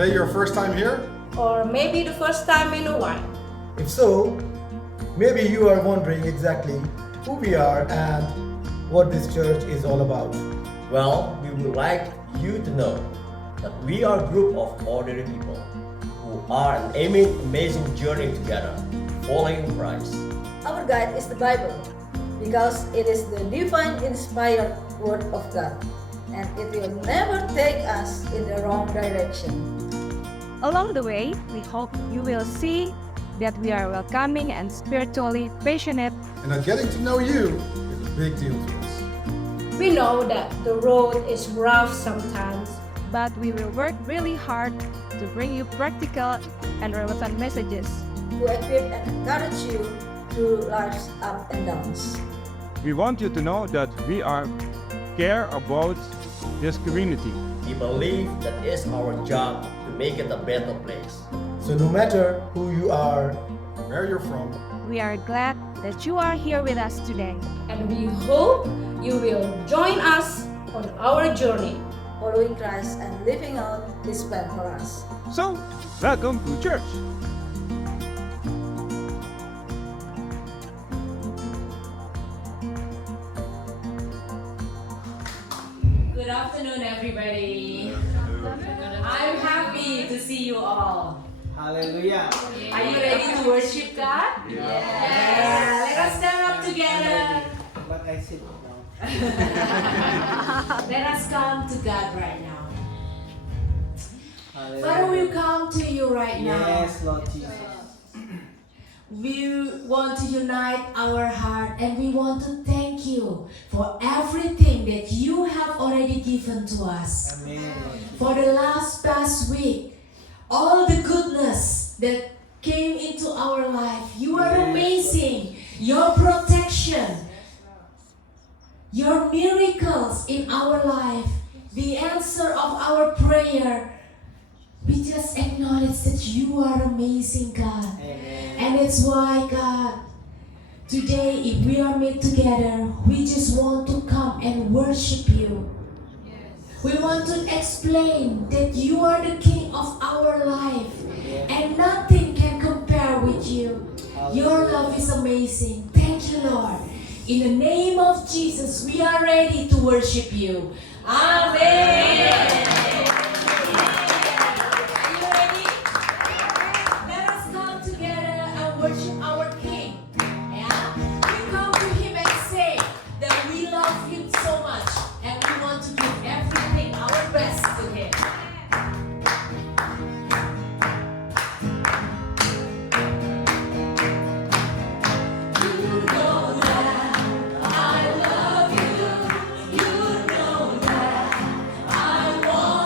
today your first time here? Or maybe the first time in a while. If so, maybe you are wondering exactly who we are and what this church is all about. Well, we would like you to know that we are a group of ordinary people who are an amazing journey together, following Christ. Our guide is the Bible because it is the divine inspired word of God and it will never take us in the wrong direction. Along the way, we hope you will see that we are welcoming and spiritually passionate. And that getting to know you is a big deal to us. We know that the road is rough sometimes, But we will work really hard to bring you practical and relevant messages. To equip and encourage you through life's ups and downs. We want you to know that we care about this community. We believe that it's our job to make it a better place. So no matter who you are, Where you're from, We are glad that you are here with us today. and we hope you will join us on our journey. Following Christ and living out His plan for us. So, welcome to church. Good afternoon, everybody. I'm happy to see you all. Hallelujah. Are you ready to worship God? Yeah. Let us stand up together. But I sit now. Let us come to God right now. Hallelujah. Father, we come to you right now. Yes, Lord Jesus. We want to unite our heart and we want to thank you for everything that you have already given to us. Amen. For the past week, all the goodness that came into our life. You are amazing. Your protection, your miracles in our life, the answer of our prayer. We just acknowledge that you are amazing, God. Amen. And it's why, God, today if we are met together, we just want to come and worship you. We want to explain that you are the King of our life and nothing can compare with you. Your love is amazing. Thank you, Lord. In the name of Jesus, we are ready to worship you. Amen. Are you ready? Let us come together and worship our King. Yeah? We come to Him and say that we love Him so much and we want to give everything, our best to Him. You know that I love you. You know that I want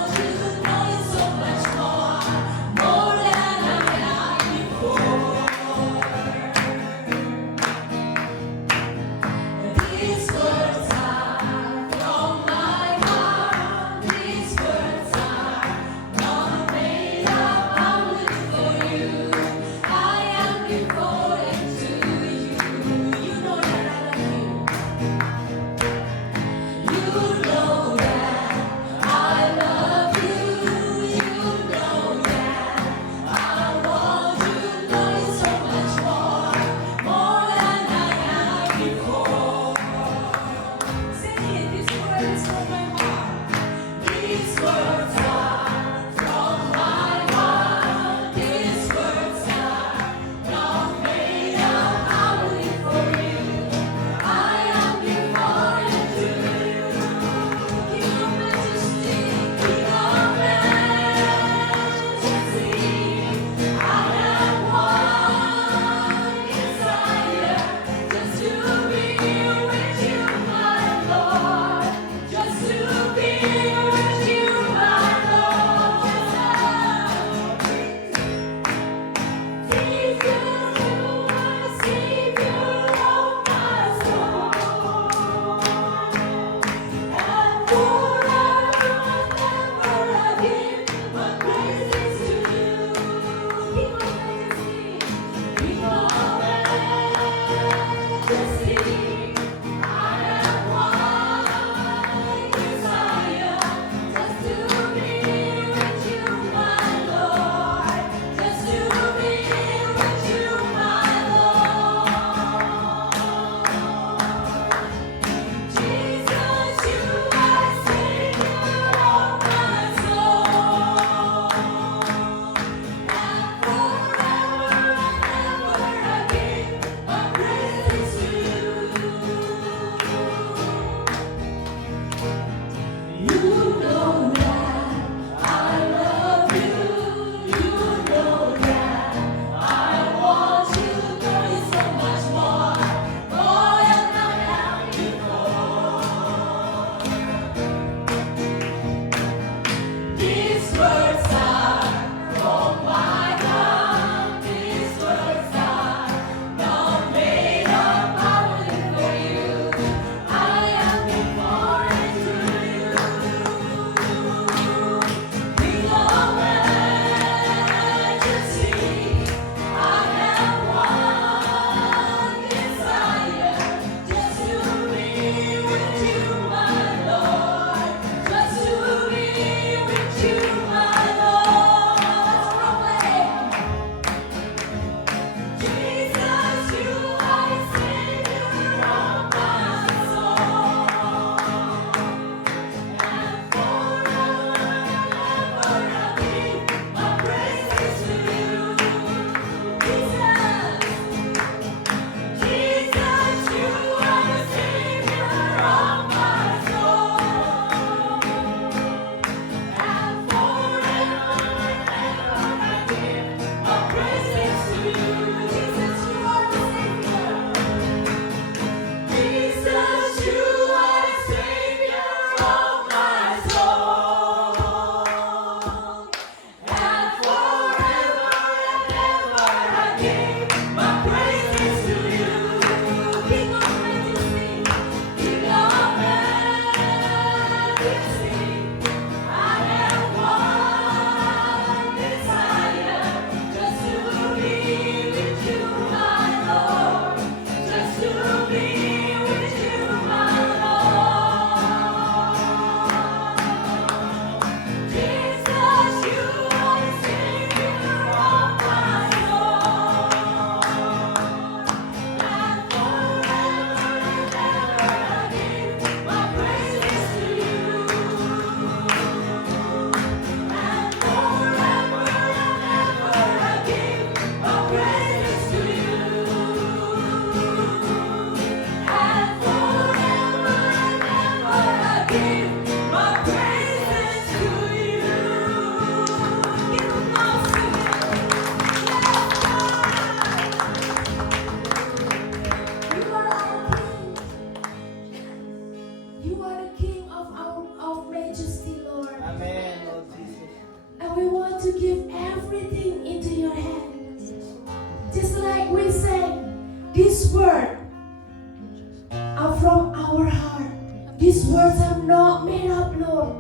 are from our heart. These words are not made up, Lord.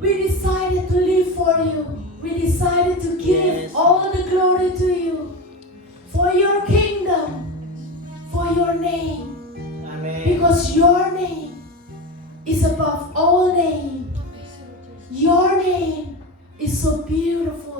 We decided to live for you. We decided to give Yes. all the glory to you. For your kingdom. For your name. Amen. Because your name is above all name. Your name is so beautiful.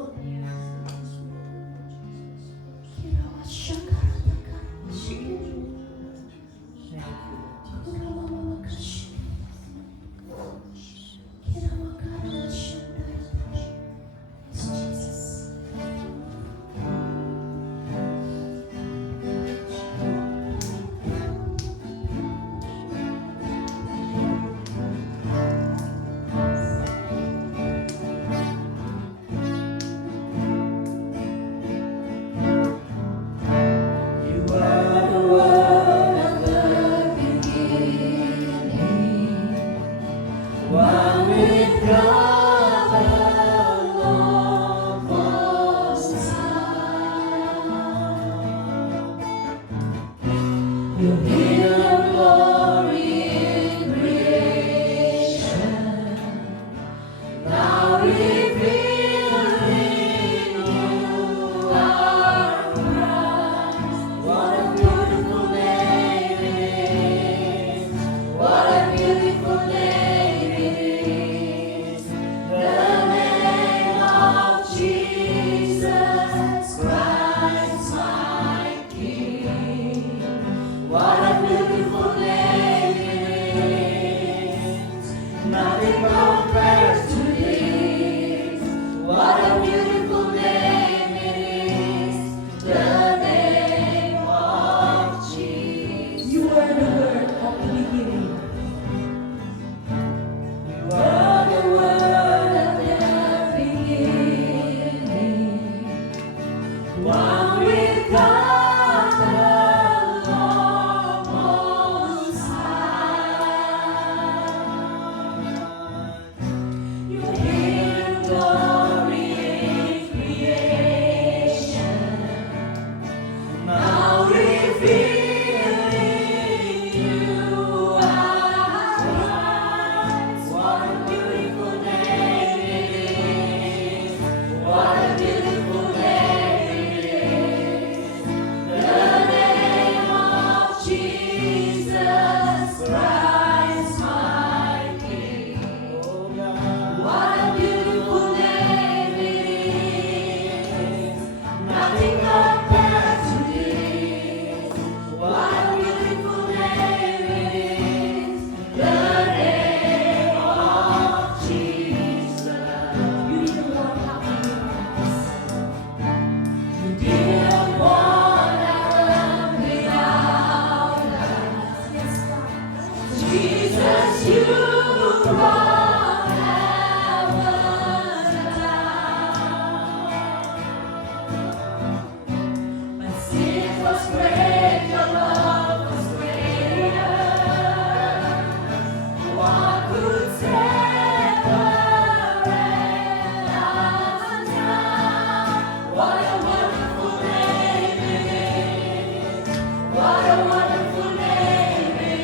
What a wonderful name it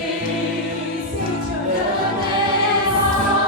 is. The name of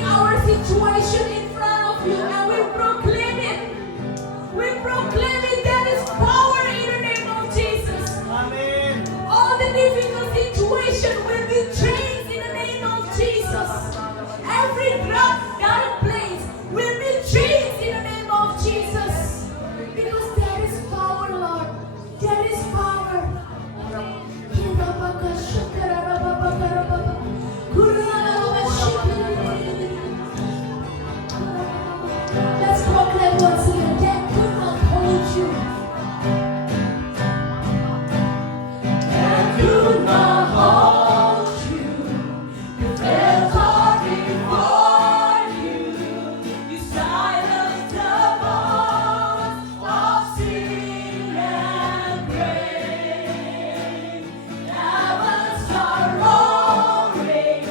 bring our situation in front of you and we proclaim it. We proclaim it. There is power in the name of Jesus. Amen. All the difficult situation will be changed in the name of Jesus. Every dark place will be changed in the name of Jesus. Because there is power, Lord. There is power. Let's proclaim once again. Death could not hold you. Death could not hold you. You felt hard before you. You silenced the voice of sin and grave. Heavens are roaring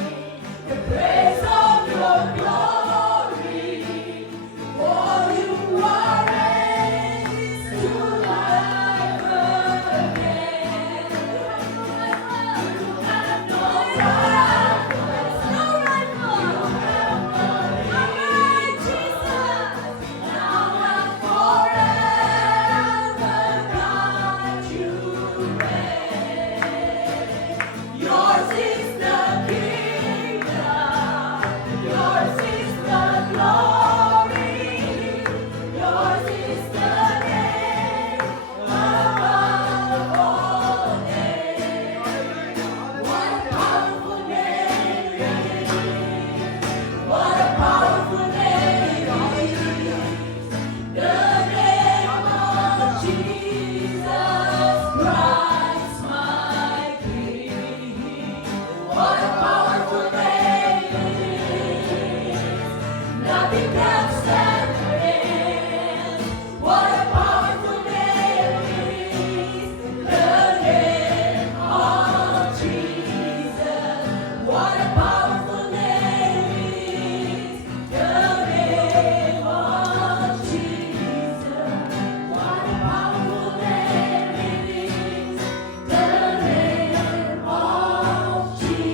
the praise of your glory. For you are raised to life again. You have no rival. No rival. Amen, Jesus. Now and forever, God, you reign. Yours is the kingdom. Yours is the glory. Yours is the name above all names. What a powerful name it is. What a powerful name it is. The name of Jesus Christ, my King. What a powerful name it is. Nothing can stand against. What a powerful name it is. The name of Jesus. What a powerful name it is. The name of Jesus. What a powerful name it is. The name of Jesus.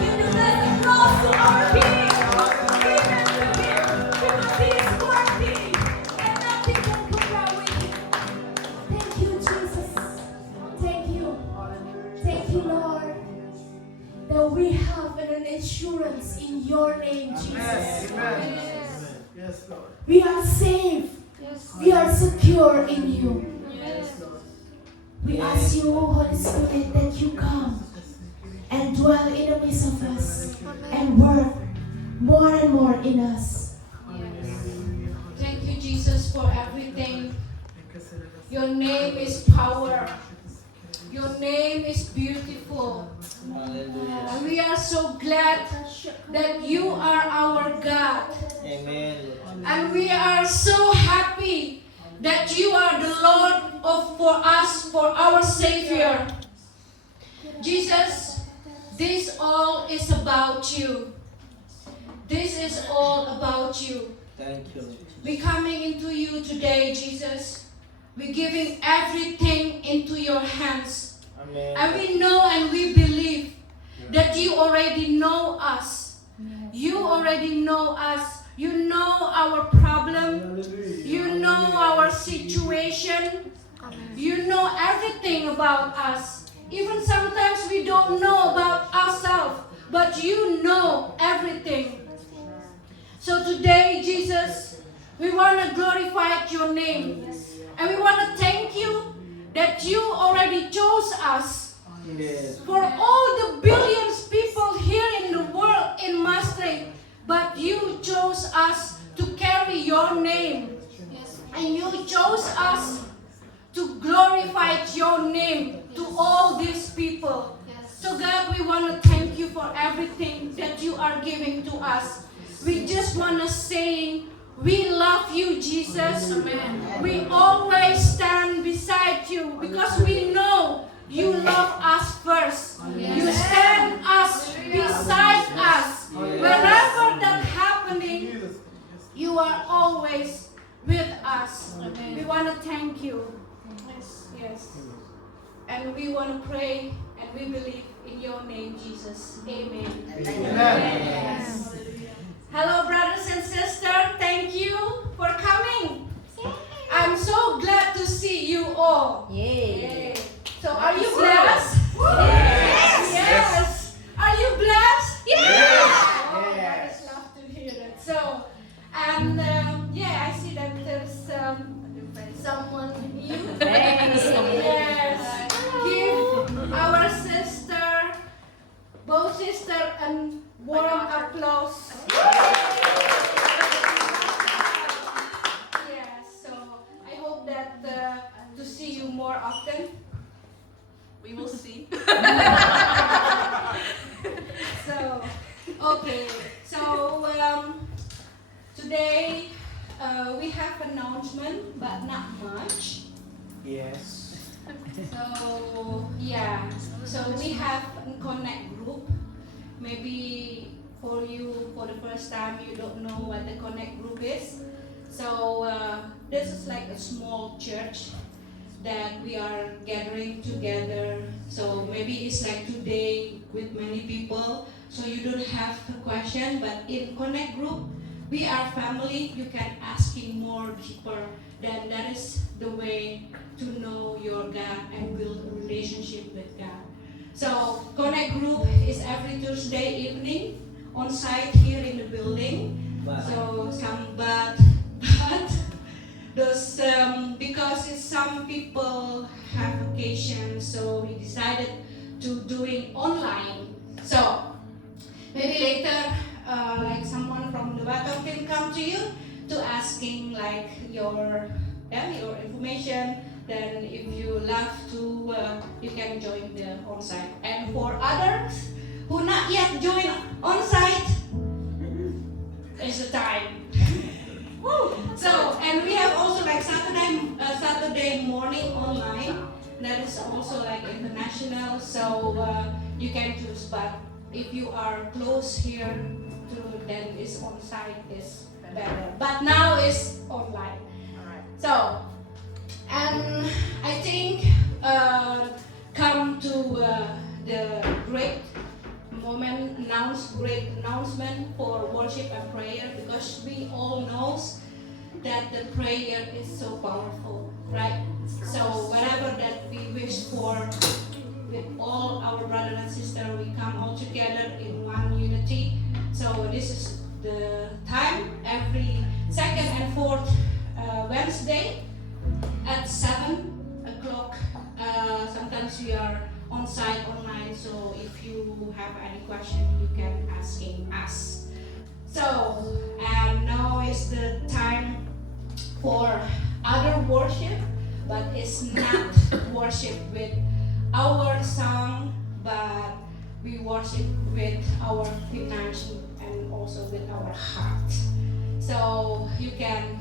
Give the blessed applause to our King. Give it to Him because He is worthy and nothing can compare with Him. Thank you, Jesus. Thank you. Thank you, Lord, that we have an assurance in your name, Jesus. Yes, Lord. We are safe. We are secure in you. We ask you, Holy Spirit, that you come and dwell in the midst of us and work more and more in us. Thank you, Jesus, for everything. Your name is power. Your name is beautiful. Hallelujah. And we are so glad that you are our God. Amen. And we are so happy that you are the Lord for us, for our Savior. Jesus, this all is about you. This is all about you. Thank you. We're coming into you today, Jesus. We're giving everything into your hands. Amen. And we know and we believe that you already know us. You already know us. You know our problem. You know our situation. You know everything about us. Even sometimes we don't know about ourselves, but you know everything. So today, Jesus, we want to glorify your name. And we want to thank you that you already chose us. Yes. For all the billions people here in the world in Maastricht, but you chose us to carry your name. And you chose us to glorify your name to all these people. So God, we want to thank you for everything that you are giving to us. We just want to say, we love you, Jesus. Amen. We always stand beside you because we know you love us first. You stand us beside us. Wherever that happening, you are always with us. We want to thank you. Yes. And we want to pray and we believe in your name, Jesus. Amen. Amen. a warm applause. Yes, so I hope that to see you more often. We will see. So, okay. So today we have announcement, but not much. Yes. So yeah, so we have a connect group. Maybe for you, for the first time, you don't know what the connect group is. So this is like a small church that we are gathering together. So maybe it's like today with many people. So you don't have a question, but in connect group, we are family. You can ask him more deeper. Then that is the way to know your God and build a relationship with God. So Connect Group is every Tuesday evening on site here in the building. So but those because some people have vacation, so we decided to do it online. So maybe later, like someone from the Batam can come to you to asking like your information. Then if you love to, you can join the on-site. And for others who not yet join on-site, it's the time. So, and we have also like Saturday morning online. That is also like international. So you can choose. But if you are close here, then it's on-site is better. But now it's online. So, and I think come to the great great announcement for worship and prayer, because we all knows that the prayer is so powerful, right? So whatever that we wish for, with all our brothers and sisters, we come all together in one unity. So this is the time every second and fourth Wednesday at 7 o'clock. Sometimes we are on site online, so if you have any question, you can asking us. So, and now is the time for other worship, but it's not worship with our song, but we worship with our finances and also with our heart. So you can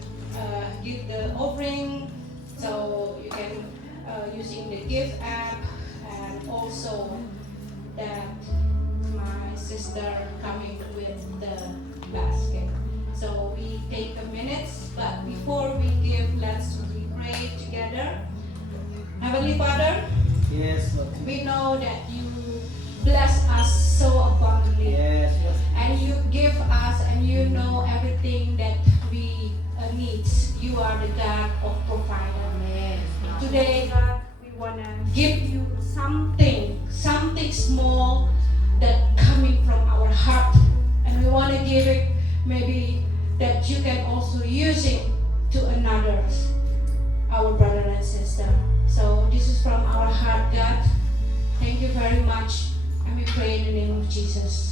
give the offering, so you can using the gift app, and also that my sister coming with the basket. So we take a minute, but before we give, let's pray together. Heavenly Father, Yes, Lord. we know that you bless us so abundantly. Yes, Lord. And you give us, and you know everything that we need. You are the God of provider. Today, God, we want to give you something small that coming from our heart. And we want to give it maybe that you can also use it to another, our brother and sister. So this is from our heart, God. Thank you very much. And we pray in the name of Jesus.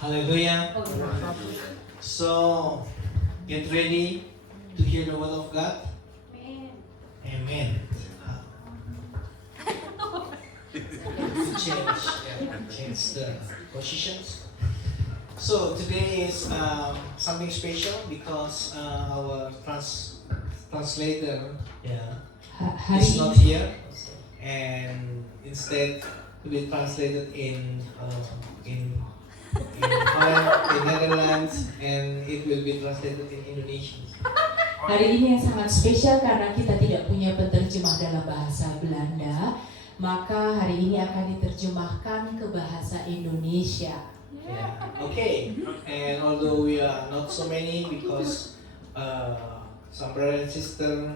Hallelujah. So, get ready to hear the word of God. Amen. Change the positions. So today is something special because our translator is not here, and instead to be translated in Holland, in Netherlands, and it will be translated in Indonesian. Hari ini yang sangat spesial karena kita tidak punya penerjemah dalam bahasa Belanda, maka hari ini akan diterjemahkan ke bahasa Indonesia. Yeah. Okay. And although we are not so many because some brother and sister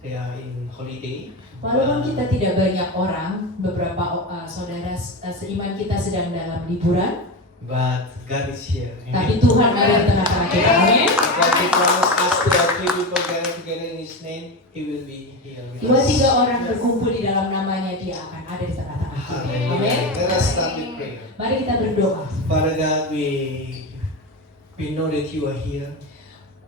they are in holiday. Walaupun kita tidak banyak orang, beberapa saudara seiman kita sedang dalam liburan, But God is here. tapi Tuhan ada di tengah-tengah kita. Amin. God he promised us to have 3 people gathered together in His name. He will be here with us. 2-3 orang berkumpul di dalam namanya, Dia akan ada di tengah-tengah kita. Amin. Hallelujah. Let us start with prayer. Mari kita berdoa. Father God, we know that you are here.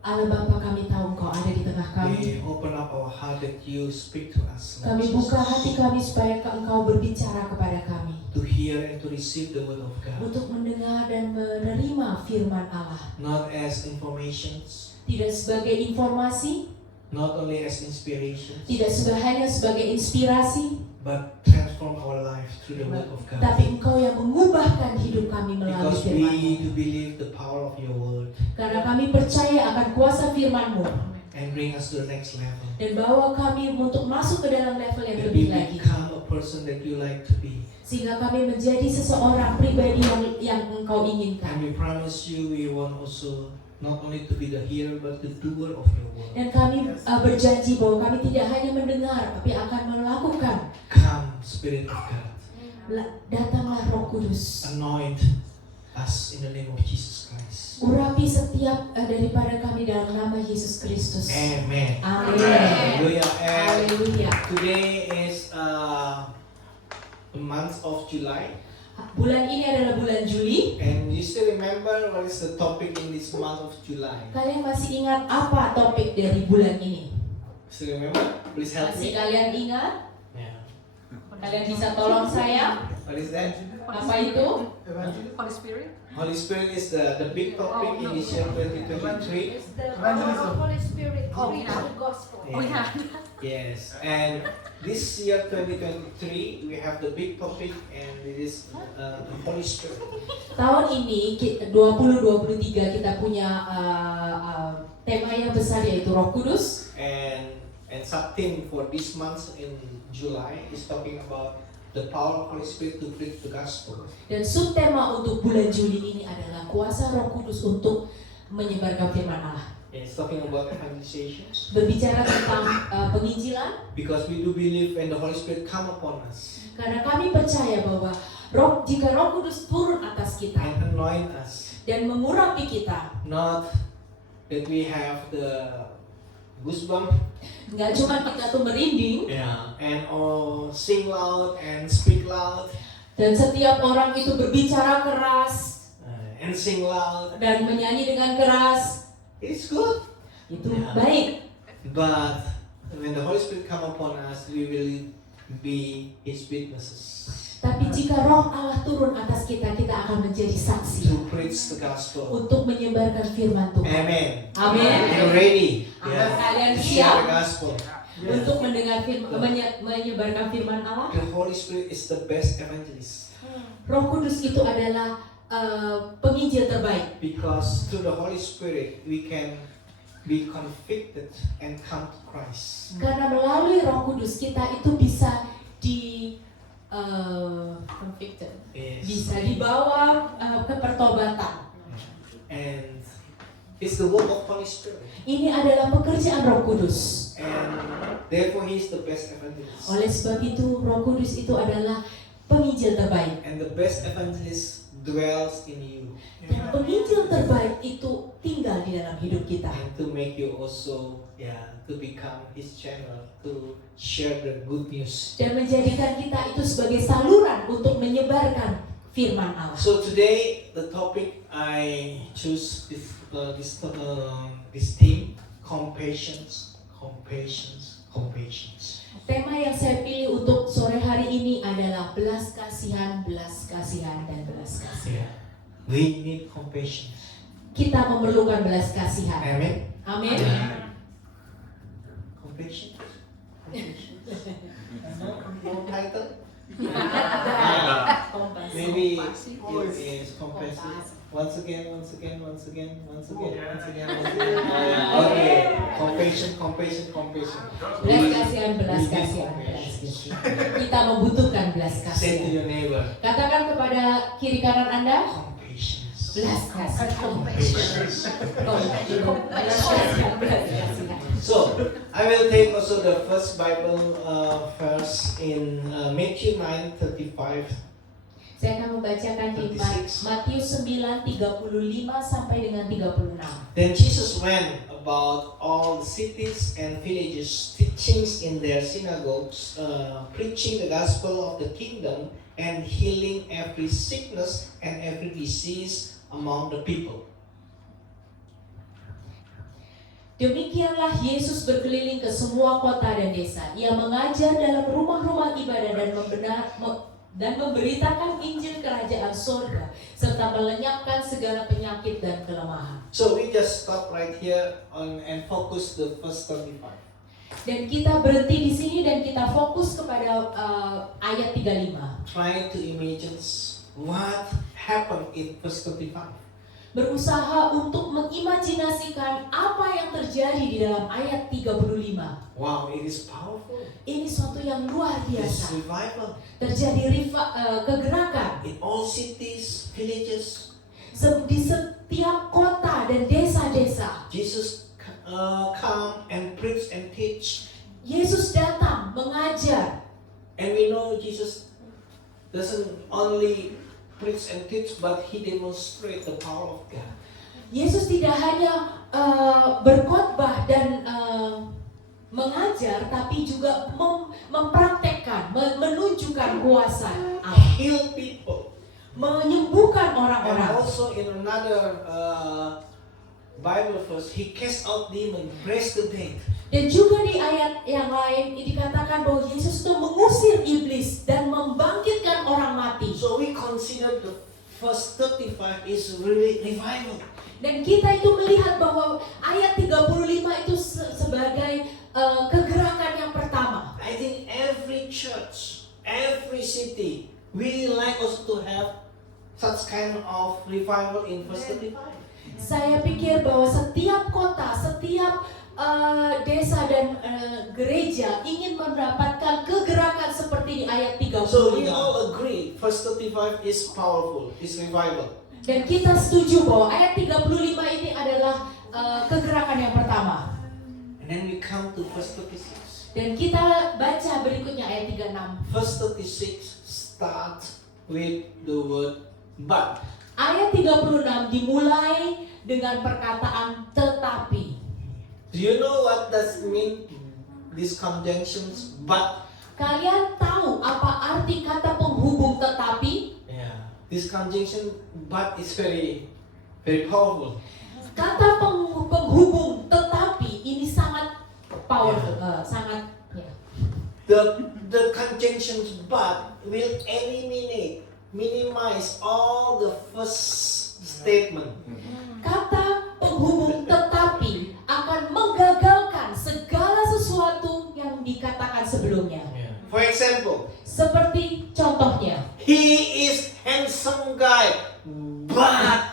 Allah Bapa, kami tahu Engkau ada di tengah kami. We open up our heart that you speak to us. Lord Kami buka Jesus, hati kami supaya Engkau berbicara kepada kami, to hear and to receive the word of God. untuk mendengar dan menerima firman Allah. Not as informations, Tidak sebagai informasi, not only as inspirations, tidak hanya sebagai inspirasi, but transform our life through the word of God. tapi Engkau yang mengubahkan hidup kami melalui Because firman-Mu. we do believe the power of your word Karena kami percaya akan kuasa firman-Mu and bring us to the next level. dan bawa kami untuk masuk ke dalam level yang That lebih we lagi, become a person that you like to be. sehingga kami menjadi seseorang pribadi yang Engkau And inginkan. we promise you we want also not only to be the hearer but the doer of your word. Dan kami berjanji bahwa kami tidak hanya mendengar, tapi akan melakukan. Come, Spirit of God. Datanglah Roh Kudus, Anoint us in the name of Jesus Christ. urapi setiap daripada kami dalam nama Yesus Kristus. Amen. Amin. Hallelujah. And Haleluya. today is the month of July. Bulan ini adalah bulan Juli. And you still remember what is the topic in this month of July? Kalian masih ingat apa topik dari bulan ini? Still remember? Please help Masih me. kalian ingat? Yeah. Kalian bisa tolong saya? What is that? Apa itu? Holy Spirit. Holy Spirit is the big topic in this year 2023. It's the power of Holy Spirit to preach the gospel. Yeah. Yes. And this year 2023 we have the big topic and it is the Holy Spirit. Tahun ini 2023 kita punya tema yang besar yaitu Roh Kudus. And something for this month in July is talking about the power of Holy Spirit to preach the gospel. Dan subtema untuk bulan Juli ini adalah kuasa Roh Kudus untuk menyebarkan firman Allah. It's talking about evangelization. Berbicara tentang penginjilan, Because we do believe when the Holy Spirit come upon us karena kami percaya bahwa jika Roh Kudus turun atas kita and anoint us, dan mengurapi kita, not that we have the goosebump, nggak cuma kita tuh merinding, and sing loud and speak loud, dan setiap orang itu berbicara keras and sing loud. dan menyanyi dengan keras, It's good. itu baik. But when the Holy Spirit come upon us, we will be His witnesses Tapi jika Roh Allah turun atas kita, kita akan menjadi saksi to preach the gospel. untuk menyebarkan firman Tuhan. Amen. Amin. You're ready. Apakah kalian To siap share the gospel. untuk mendengar menyebarkan firman Allah? The Holy Spirit is the best evangelist Roh Kudus itu adalah penginjil terbaik. because through the Holy Spirit we can be convicted and come to Christ. Karena melalui Roh Kudus kita itu bisa convicted, Yes. bisa dibawa ke pertobatan. And it's the work of Holy Spirit. Ini adalah pekerjaan Roh Kudus. And therefore He is the best evangelist. Oleh sebab itu Roh Kudus itu adalah penginjil terbaik. And the best evangelist dwells in you. Dan penginjil terbaik itu tinggal di dalam hidup kita. And to make you also, to become His channel, to share the good news. Dan menjadikan kita itu sebagai saluran untuk menyebarkan firman Allah. So today the topic I choose this theme, compassion. Tema yang saya pilih untuk sore hari ini adalah belas kasihan, dan belas kasihan. We need compassion. Kita memerlukan belas kasihan. Amen. Amin. Compassion. No title. Maybe it is compassion. Once again. Okay. Compassion. Belas kasihan. Kita membutuhkan belas Say to kasihan. your neighbor. Katakan kepada kiri kanan Anda, Compassion. belas kasihan. Belas kasihan. So I will take also the first Bible verse in Matthew 9:35. Saya akan membacakan di 36. Matius 9:35 sampai dengan 36. Then Jesus went about all the cities and villages, teaching in their synagogues, preaching the gospel of the kingdom, and healing every sickness and every disease among the people. Demikianlah Yesus berkeliling ke semua kota dan desa. Ia mengajar dalam rumah-rumah ibadah dan memberitakan Injil Kerajaan Sorga serta melenyapkan segala penyakit dan kelemahan. So we just stop right here and focus the verse 35. Dan kita berhenti di sini dan kita fokus kepada ayat 35. Try to imagine what happened in verse 35. Berusaha untuk mengimajinasikan apa yang terjadi di dalam ayat 35. Wow, it is powerful. Ini suatu yang luar It's biasa. revival. Terjadi kegerakan In all cities, villages, di setiap kota dan desa-desa. Jesus come and preach and teach. Yesus datang mengajar. And we know Jesus doesn't only preach and teach, but he demonstrate the power of God. Yesus tidak hanya berkhotbah dan mengajar, tapi juga mempraktekkan, menunjukkan kuasa Allah, Heal people. menyembuhkan And orang-orang. also in another Bible verse, he cast out demons, raised the dead. Dan juga di ayat yang lain dikatakan bahwa Yesus itu mengusir iblis dan membangkitkan orang mati. So we consider the verse 35 is really revival. Dan kita itu melihat bahwa ayat 35 itu sebagai kegerakan yang pertama. I think every church, every city, we like us to have such kind of revival in verse 35. Saya pikir bahwa setiap kota, setiap desa dan gereja ingin mendapatkan kegerakan seperti di ayat 35. So we all agree, verse 35 is powerful, is revival. Dan kita setuju bahwa ayat 35 ini adalah kegerakan yang pertama. And then we come to verse 36. Dan kita baca berikutnya ayat 36. Verse 36 starts with the word but. Ayat 36 dimulai dengan perkataan tetapi. Do you know what does mean these conjunctions but? Kalian tahu apa arti kata penghubung tetapi? Yeah. This conjunction but is very powerful. Kata penghubung tetapi ini sangat powerful, sangat ya. The conjunctions but will minimize all the first statement. Kata penghubung tetapi akan menggagalkan segala sesuatu yang dikatakan sebelumnya. For example, Seperti contohnya, he is handsome guy, but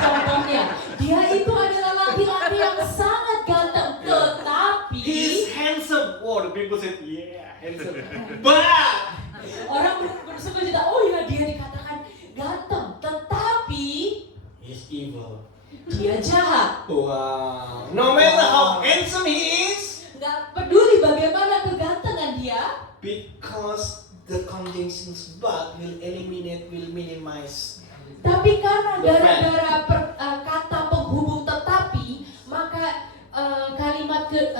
contohnya dia itu adalah laki-laki yang sangat ganteng, tetapi he is handsome. Oh, the people said, yeah, handsome. But orang bersuka cita, oh ya dia dikatakan ganteng, tetapi he's evil. dia jahat. Wow. No matter how handsome he is, Nggak peduli bagaimana kegantengan dia, because the conjunctions but will minimize. tapi karena gara-gara kata penghubung tetapi, maka kalimat itu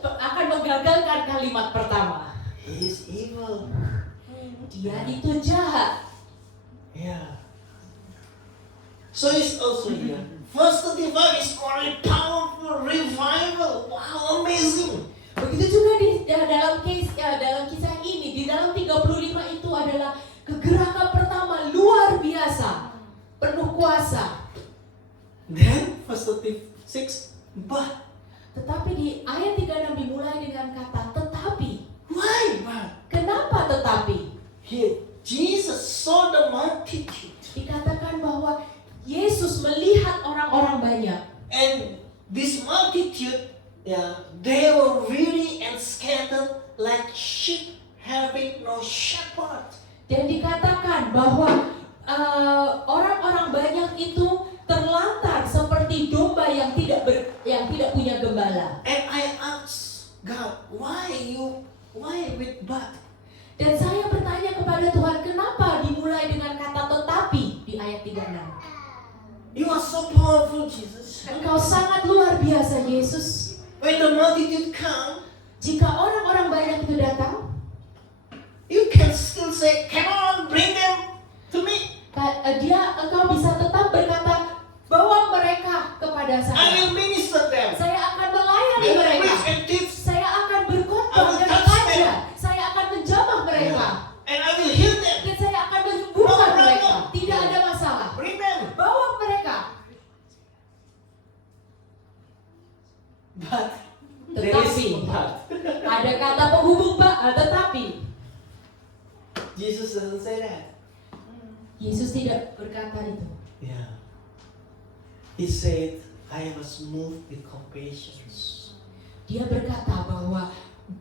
akan menggagalkan kalimat pertama. He is evil. dia itu jahat. Yeah. So it's also here. Verse 35 is very powerful revival. Wow, amazing. Begitu juga di dalam kisah ini, di dalam 35 itu adalah kegerakan pertama luar biasa, penuh kuasa. Then verse 36, but. Tetapi di ayat 36 dimulai dengan kata tetapi. Why but? Kenapa tetapi? Here, Jesus saw the multitude. Dikatakan bahwa Yesus melihat orang-orang banyak. And this multitude, they were weary and scattered like sheep having no shepherd. Dan dikatakan bahwa orang-orang banyak itu terlantar seperti domba yang tidak punya gembala. And I asked God, why with but? Dan saya bertanya kepada Tuhan, kenapa dimulai dengan kata tetapi di ayat 36? You are so powerful, Jesus. Engkau sangat luar biasa, Yesus. When the multitude come, Jika orang-orang banyak itu datang, you can still say, come on, bring them to me. engkau bisa tetap berkata, bawa mereka kepada I saya. will minister them. Saya akan melayani I will mereka. preach and teach. Saya akan I berkhotbah will dan touch mengajar. Saya akan menjamah mereka. And I will heal them. Dan saya akan menyembuhkan No mereka. problem. Tidak ada masalah. Bring them. Bawa mereka. But there is Tetapi but. ada kata penghubung tetapi Jesus doesn't say that. Yesus tidak berkata itu. Yeah. He said, I was moved with compassion. Dia berkata bahwa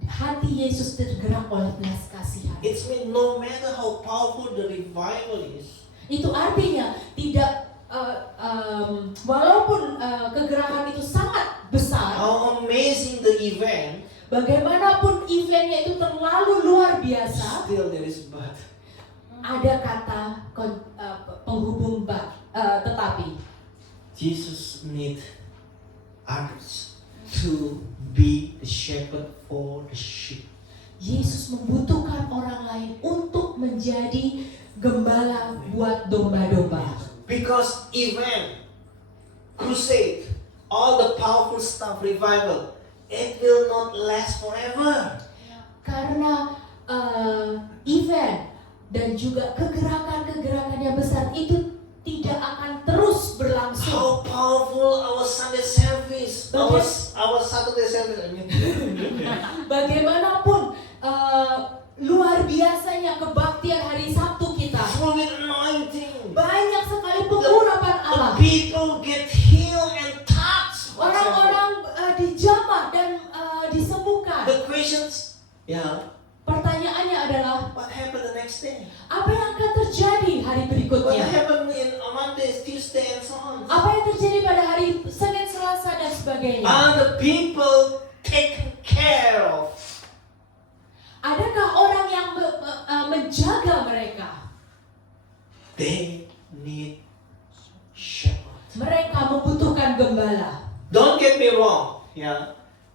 hati Yesus tergerak oleh belas kasihan. It means no matter how powerful the revival is, Itu artinya tidak walaupun kegerakan itu sangat besar, how amazing the event, bagaimanapun eventnya itu terlalu luar biasa, still there is but. ada kata penghubung tetapi. Jesus need others to be the shepherd for the sheep. Yesus membutuhkan orang lain untuk menjadi gembala buat domba-domba. Because event, crusade, all the powerful stuff, revival, it will not last forever. Karena event dan juga kegerakan-kegerakan yang besar itu tidak akan terus berlangsung. How powerful our Sunday service, our Saturday service. I mean. Bagaimanapun luar biasanya kebaktian hari Sabtu kita. Full with anointing. Banyak sekali pengurapan Allah. The people get healed and touched. Orang-orang dijamah dan disembuhkan. The questions, Pertanyaannya adalah, what happened the next day? apa yang akan terjadi hari What berikutnya? happened in Monday, Tuesday, and so on? Apa yang terjadi pada hari Senin, Selasa dan sebagainya? Are the people taken care of? Adakah orang yang menjaga mereka? They need shepherd. Mereka membutuhkan gembala. Don't get me wrong.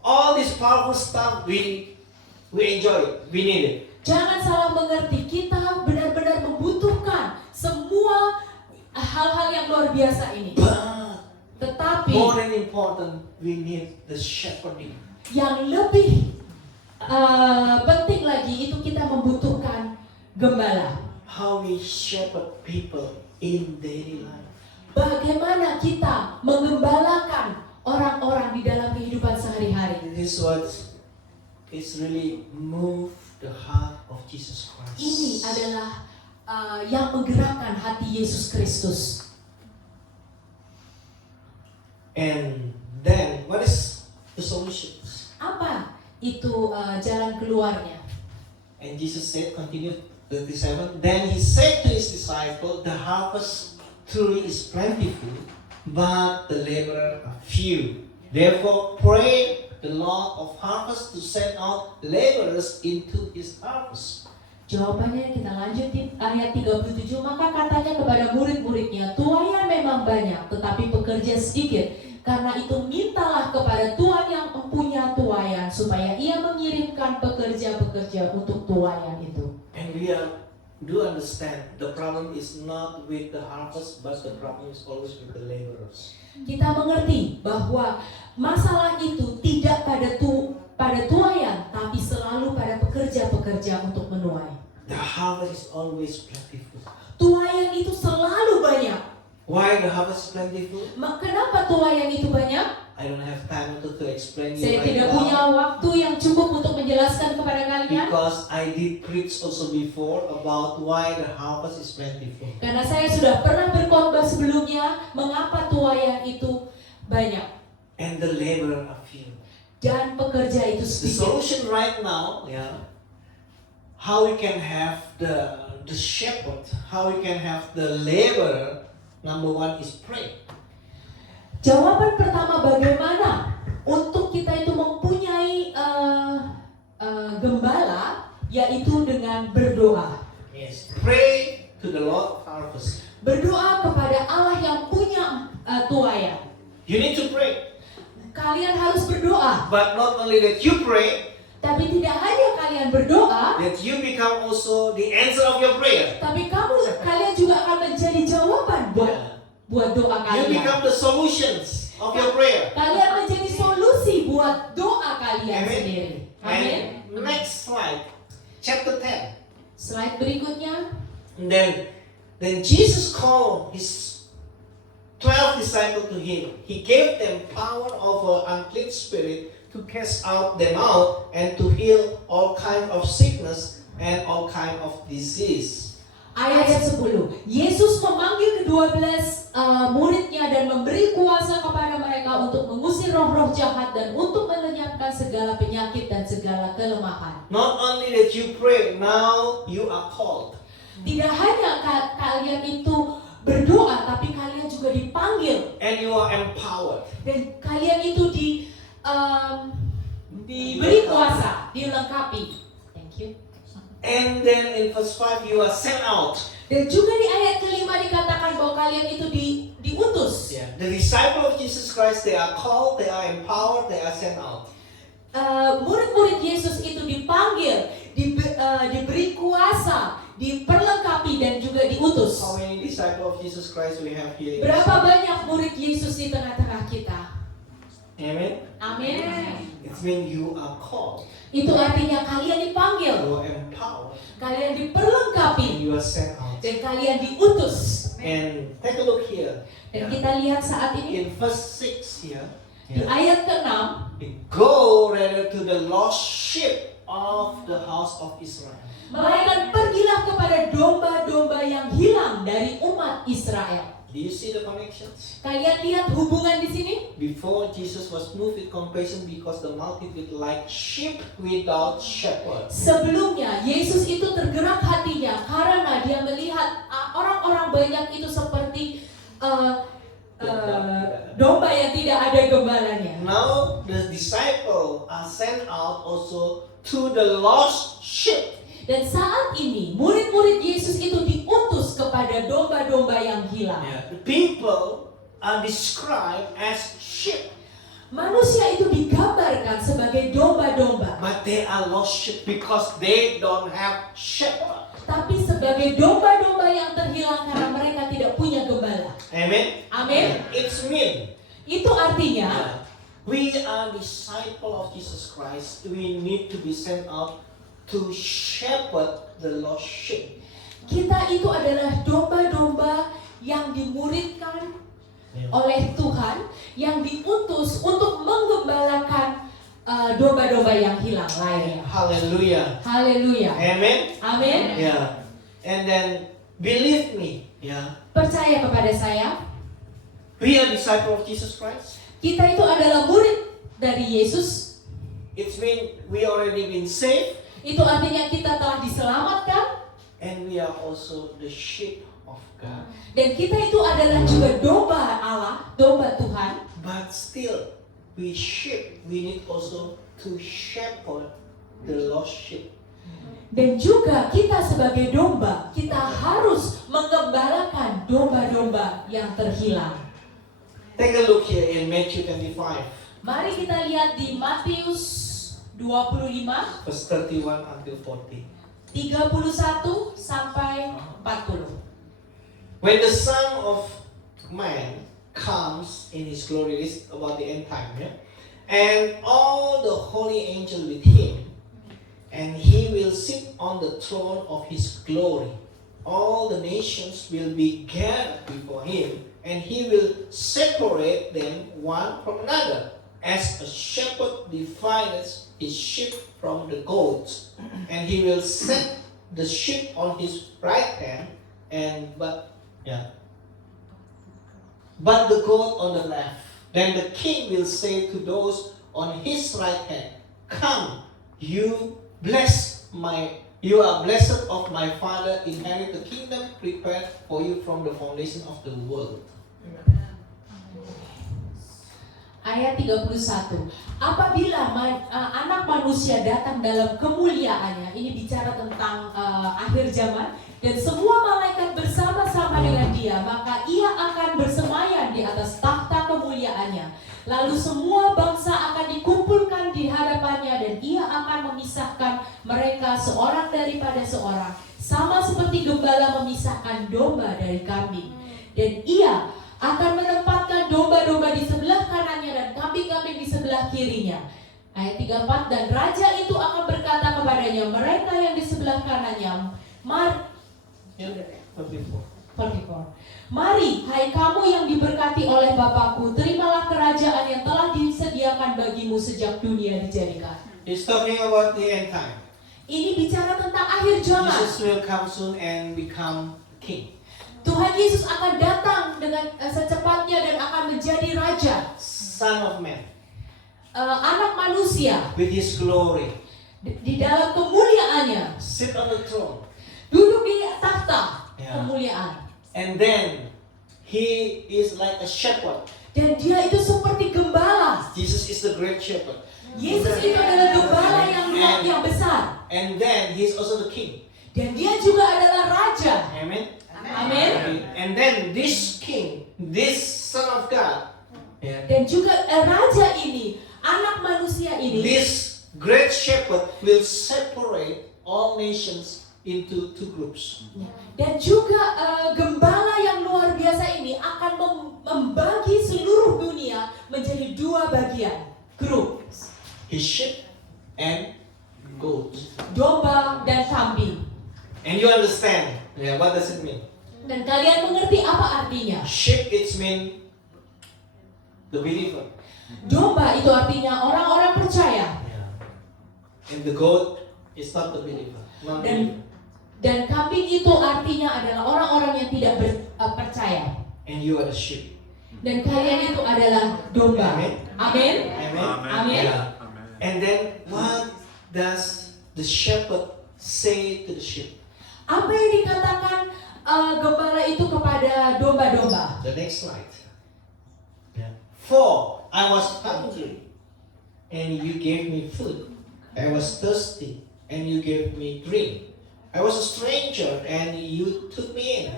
All this powerful stuff we enjoy it. We need it. Jangan salah mengerti, kita benar-benar membutuhkan semua hal-hal yang luar biasa ini. But Tetapi more than important, we need the shepherding. yang lebih penting lagi itu kita membutuhkan gembala. How we shepherd people in daily life. Bagaimana kita menggembalakan orang-orang di dalam kehidupan sehari-hari. This is what is really move the heart of Jesus Christ. Ini adalah yang menggerakkan hati Yesus Kristus. And then what is the solution? Apa itu jalan keluarnya? And Jesus said, continue 37. Then he said to his disciples, the harvest truly is plentiful, but the laborer are few. Therefore pray the Lord of harvest to send out laborers into his harvest. Jawabannya kita lanjutin ayat 37. Maka katanya kepada murid-muridnya, tuaian memang banyak, tetapi pekerja sedikit. Karena itu mintalah kepada Tuhan yang mempunyai tuaian, supaya ia mengirimkan pekerja-pekerja untuk tuaian itu. And we are do understand the problem is not with the harvest, but the problem is always with the laborers. Kita mengerti bahwa masalah itu tidak pada tuaian, tapi selalu pada pekerja-pekerja untuk menuai. The harvest is always plentiful. Tuaian itu selalu banyak. Why the harvest is plentiful? Kenapa tuaian itu banyak? I don't have time to explain you Saya right tidak now. punya waktu yang cukup untuk menjelaskan kepada kalian. Because I did preach also before about why the harvest is plentiful. Karena saya sudah pernah berkhotbah sebelumnya mengapa tuaian itu banyak And the labor are few. dan pekerja itu The sedikit. solution right now, how we can have the shepherd, how we can have the laborer, number one is pray. Jawaban pertama bagaimana untuk kita itu mempunyai gembala, yaitu dengan berdoa. Yes. Pray to the Lord of harvest. Berdoa kepada Allah yang punya tuaian. You need to pray. Kalian harus berdoa. But not only that you pray, Tapi tidak hanya kalian berdoa, that you become also the answer of your prayer. tapi kalian juga akan menjadi jawaban buat doa You kalian. become the solutions of your prayer. Kalian menjadi solusi buat doa kalian Amen. sendiri. Amin. And next slide, chapter 10. Slide berikutnya. And then Jesus called his 12 disciples to him. He gave them power over unclean spirit to cast them out and to heal all kind of sickness and all kind of disease. Ayat 10. Yesus memanggil ke-12 muridnya dan memberi kuasa kepada mereka untuk mengusir roh-roh jahat dan untuk melenyapkan segala penyakit dan segala kelemahan. Not only that you pray, now you are called. Tidak hanya kalian itu berdoa, tapi kalian juga dipanggil And you are empowered. dan kalian itu diberi kuasa, dilengkapi. Thank you. And then in verse 5, you are sent out. Dan juga di ayat kelima dikatakan bahwa kalian itu diutus. Yeah. The disciple of Jesus Christ, they are called, they are empowered, they are sent out. Murid-murid Yesus itu dipanggil, diberi kuasa, diperlengkapi dan juga diutus. How many disciples of Jesus Christ we have here? Berapa banyak murid Yesus di tengah-tengah kita? Amen. Amin. It means you are called, Itu artinya kalian dipanggil, you are empowered, kalian and diperlengkapi, you are sent out. dan kalian diutus. And take a look here. Dan kita lihat saat ini In verse 6 here, di ayat ke-6, go rather to the lost sheep of the house of Israel. melainkan pergilah kepada domba-domba yang hilang dari umat Israel. Do you see the connections? Kalian lihat hubungan di sini? Before Jesus was moved with compassion because the multitude like sheep without shepherd. Sebelumnya Yesus itu tergerak hatinya karena dia melihat orang-orang banyak itu seperti domba yang tidak ada gembalanya. Now the disciples are sent out also to the lost sheep. Dan saat ini murid-murid Yesus itu diutus kepada domba-domba yang hilang. The people are described as sheep, Manusia itu digambarkan sebagai domba-domba, but they are lost sheep because they don't have shepherd. tapi sebagai domba-domba yang terhilang karena mereka tidak punya gembala. Amen. Amin. It's mean Itu artinya we are disciple of Jesus Christ. We need to be sent out to shepherd the lost sheep. kita itu adalah domba-domba yang dimuridkan oleh Tuhan, yang diutus untuk menggembalakan domba-domba yang hilang lainnya. Hallelujah. Haleluya. Amen. Amin. Yeah. And then believe me. Yeah. Percaya kepada saya, We are disciple of Jesus Christ. kita itu adalah murid dari Yesus. It means we already been saved, Itu artinya kita telah diselamatkan, and we are also the sheep of God. dan kita itu adalah juga domba Allah, domba Tuhan. But still, we need also to shepherd the lost sheep. Dan juga kita sebagai domba, kita harus menggembalakan domba-domba yang terhilang. Take a look here in Matthew 25, Mari kita lihat di Matius 25 verse 31 until 40. 31 sampai 40. When the Son of Man comes in his glory, is about the end time, yeah? And all the holy angels with him, and he will sit on the throne of his glory. All the nations will be gathered before him, and he will separate them one from another, as a shepherd divides his sheep from the goats. And he will set the sheep on his right hand, but the goat on the left. Then the king will say to those on his right hand, "Come, you are blessed of my Father, inherit the kingdom prepared for you from the foundation of the world." Ayat 31. Apabila anak manusia datang dalam kemuliaannya, ini bicara tentang akhir zaman, dan semua malaikat bersama-sama dengan dia, maka ia akan bersemayam di atas takhta kemuliaannya. Lalu semua bangsa akan dikumpulkan di hadapannya, dan ia akan memisahkan mereka seorang daripada seorang, sama seperti gembala memisahkan domba dari kambing. Dan ia akan menempatkan domba-domba di sebelah kanannya dan kambing-kambing di sebelah kirinya. Ayat 34, dan raja itu akan berkata kepadanya, mereka yang di sebelah kanannya, mari, hai kamu yang diberkati oleh Bapakku, terimalah kerajaan yang telah disediakan bagimu sejak dunia dijadikan. He's talking about the end time. Ini bicara tentang akhir zaman. Jesus will come soon and become king. Tuhan Yesus akan datang dengan secepatnya dan akan menjadi raja. Son of Man. Anak manusia. With his glory. Di dalam kemuliaannya. Sit on the throne. Duduk di takhta kemuliaan. And then he is like a shepherd. Dan dia itu seperti gembala. Jesus is the great shepherd. Yesus itu adalah gembala yang besar. And then he is also the king. Dan dia juga adalah raja. Amen. Amen. And then this king, this Son of God, dan juga raja ini, anak manusia ini, this great shepherd will separate all nations into two groups. Dan juga gembala yang luar biasa ini akan membagi seluruh dunia menjadi dua bagian, grup. His sheep and goats. Domba dan kambing. And you understand, what does it mean? Dan kalian mengerti apa artinya? Sheep it mean the believer. Domba itu artinya orang-orang percaya. And the goat is not the believer. Dan kambing itu artinya adalah orang-orang yang tidak percaya. And you are the sheep. Dan kalian itu adalah domba. Amen. Amen. Amen. And then what does the shepherd say to the sheep? Apa yang dikatakan gembala itu kepada domba-domba? The next slide. For I was hungry, and you gave me food. I was thirsty, and you gave me drink. I was a stranger, and you took me in.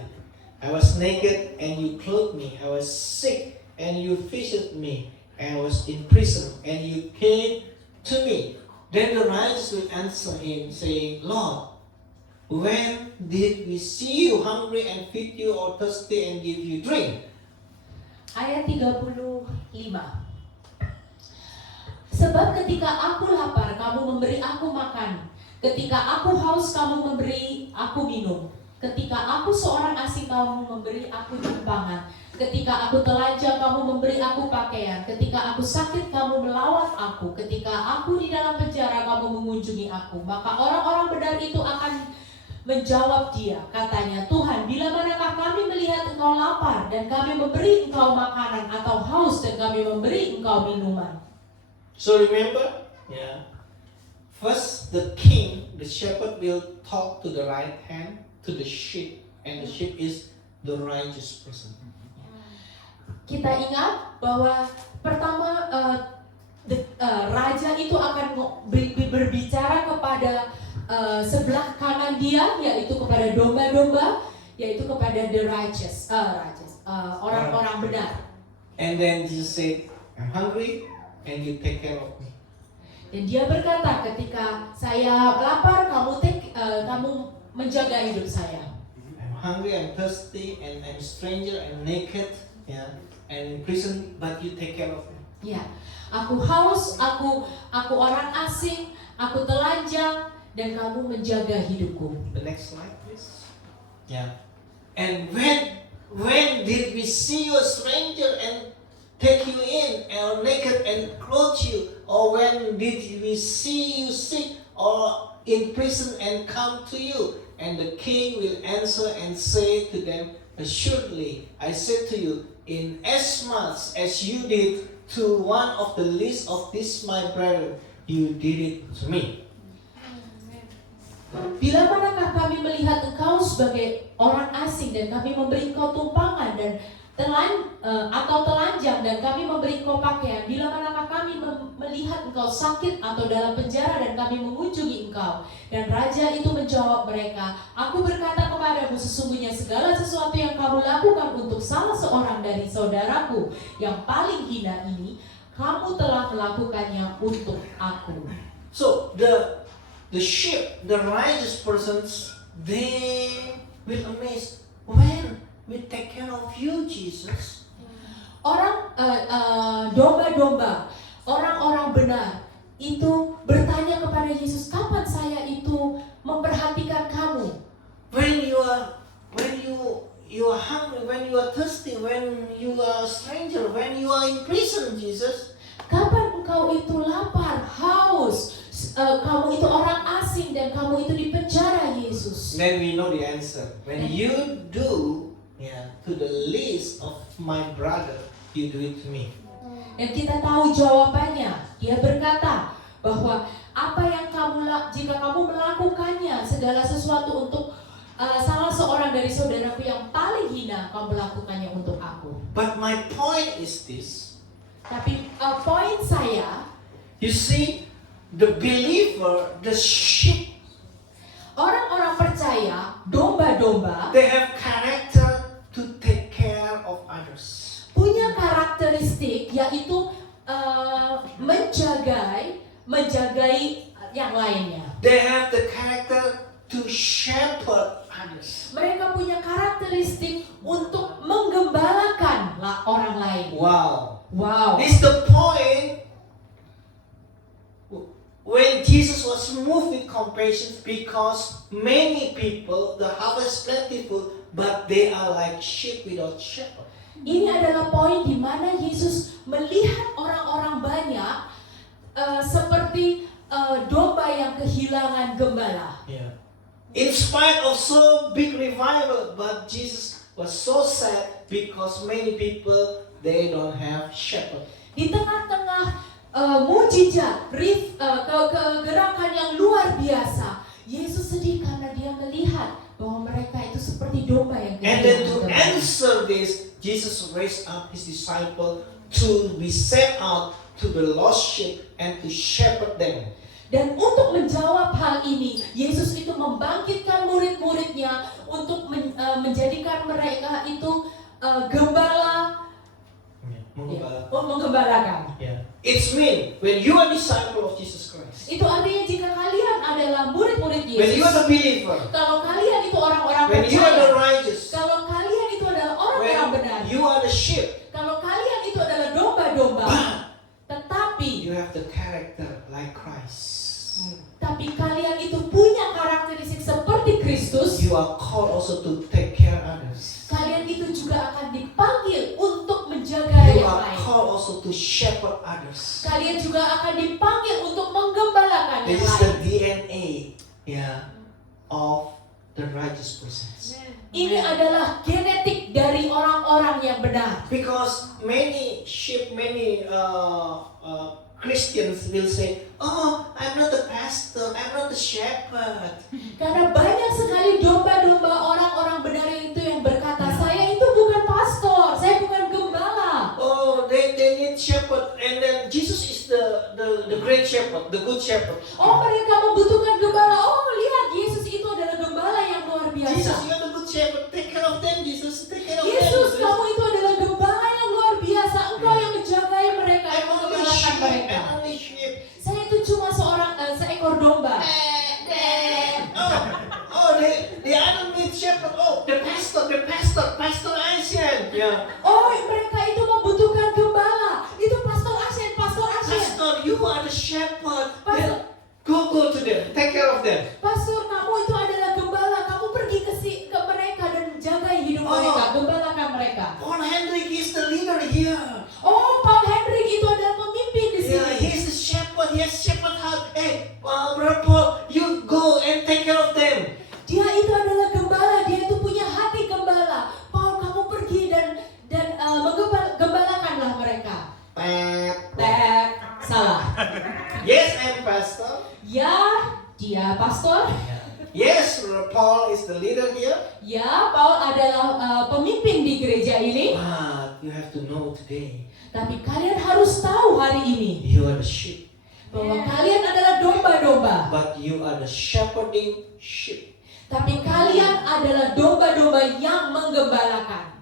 I was naked, and you clothed me. I was sick, and you visited me. I was in prison, and you came to me. Then the righteous will answer him, saying, Lord, when did we see you hungry and feed you, or thirsty and give you drink? Ayat 35. Sebab ketika aku lapar, kamu memberi aku makan. Ketika aku haus, kamu memberi aku minum. Ketika aku seorang asing, kamu memberi aku tumpangan. Ketika aku telanjang, kamu memberi aku pakaian. Ketika aku sakit, kamu melawat aku. Ketika aku di dalam penjara, kamu mengunjungi aku. Maka orang-orang benar itu akan menjawab dia, katanya, Tuhan, bila manakah kami melihat engkau lapar dan kami memberi engkau makanan, atau haus dan kami memberi engkau minuman. So remember, first the king, the shepherd will talk to the right hand, to the sheep, and the sheep is the righteous person. Kita ingat bahwa pertama raja itu akan berbicara kepada sebelah kanan dia, yaitu kepada domba-domba, yaitu kepada the righteous, orang-orang benar. And then Jesus said, I'm hungry and you take care of me. Dan dia berkata, ketika saya lapar, kamu menjaga hidup saya. I'm hungry, I'm thirsty, and I'm stranger, and naked, yeah, and in prison, but you take care of me. Ya, aku haus, aku orang asing, aku telanjang, dan kamu menjaga hidupku. The next slide, please. Yeah. And when did we see you a stranger and take you in, or naked and clothe you? Or when did we see you sick or in prison and come to you? And the king will answer and say to them, assuredly, I say to you, in as much as you did to one of the least of these my brethren, you did it to me. Bila manakah kami melihat engkau sebagai orang asing dan kami memberi engkau tumpangan dan atau telanjang dan kami memberi engkau pakaian? Bila manakah kami melihat engkau sakit atau dalam penjara dan kami mengunjungi engkau? Dan raja itu menjawab mereka, aku berkata kepadamu, sesungguhnya segala sesuatu yang kamu lakukan untuk salah seorang dari saudaraku yang paling hina ini, kamu telah melakukannya untuk aku. So the sheep, the righteous persons, they will amaze. When we take care of you, Jesus. Orang domba-domba, orang-orang benar itu bertanya kepada Yesus, kapan saya itu memperhatikan kamu? When you are hungry, when you are thirsty, when you are a stranger, when you are in prison, Jesus. Kapan engkau itu lapar, haus, kamu itu orang asing dan kamu itu di penjara, Yesus? Then we know the answer. When you do to the least of my brother, you do it to me. Dan kita tahu jawabannya. Dia berkata bahwa apa yang jika kamu melakukannya segala sesuatu untuk salah seorang dari saudaraku yang paling hina, kamu melakukannya untuk aku. But my point is this. Tapi poin saya, you see, the believer, the sheep, orang-orang percaya, domba-domba, they have character to take care of others. Punya karakteristik yaitu menjagai yang lainnya. They have the character to shepherd others. Mereka punya karakteristik untuk menggembalakan orang lain. Wow. This is the point. When Jesus was moved with compassion, because many people, the harvest plentiful, but they are like sheep without shepherd. Ini adalah poin di mana Yesus melihat orang-orang banyak seperti domba yang kehilangan gembala. Yeah. In spite of so big revival, but Jesus was so sad because many people they don't have shepherd. Di tengah-tengah mujizat, kegerakan yang luar biasa, Yesus sedih karena dia melihat bahwa mereka itu seperti domba yang And then to answer this, Jesus raised up his disciple to be sent out to the lost sheep and to shepherd them. Dan untuk menjawab hal ini, Yesus itu membangkitkan murid-muridnya untuk menjadikan mereka itu gembala, menggembalakan. It's mean when you are disciple of Jesus Christ. Itu artinya jika kalian adalah murid-murid Yesus. When you are the believer. Kalau kalian itu orang-orang When you are the percaya. righteous. Kalau kalian itu adalah orang-orang benar. You are the sheep. Kalau kalian itu adalah domba-domba. Tetapi you have the character like Christ. Tapi kalian itu punya karakteristik seperti Kristus. You are called also to take care others. Kalian itu juga akan dipanggil untuk menjaga You yang are lain. called also to shepherd others. Kalian juga akan dipanggil untuk menggembalakan yang This is the lain. DNA of the righteous persons. Ini adalah genetik dari orang-orang yang benar. Because many sheep, many Christians will say, "Oh, I'm not the pastor, I'm not the shepherd." Karena banyak sekali domba-domba orang-orang benar itu yang berkata, saya itu bukan pastor, saya bukan gembala. Oh, they need shepherd, and then Jesus is the great shepherd, the good shepherd. Oh, mereka membutuhkan gembala. Oh, lihat, Yesus itu adalah gembala yang luar Jesus, biasa. you are the good shepherd. Take care of them, Jesus. Take care of Yesus, them. kamu itu adalah gembala yang luar biasa. Engkau yang menjagai mereka, yang I'm only menggembalakan sheep. mereka. I'm only sheep. Saya itu cuma Yeah. Oh, mereka itu membutuhkan gembala. Itu Pastor Ashen. Pastor, you are the shepherd. Pastor, Go to them. Take care of them. Pastor, kamu itu adalah gembala. Kamu pergi ke mereka dan jaga hidup mereka, gembalakan mereka. Paul Hendrik is the leader here. Oh, Paul Hendrik itu adalah pemimpin di Yeah, sini. he's the shepherd. He has shepherd heart. Hey, Brother Paul, you go and take care of them. Dia itu adalah gembala. Dia itu punya hati gembala. Paul, kamu pergi dan gembalakanlah mereka. Salah. Yes, I'm pastor. Ya, dia pastor. Yes, Paul is the leader here. Ya, Paul adalah pemimpin di gereja ini. But you have to know today, Tapi kalian harus tahu hari ini you are the sheep. bahwa kalian adalah domba-domba. But you are the shepherding sheep. Tapi kalian adalah domba-domba yang menggembalakan.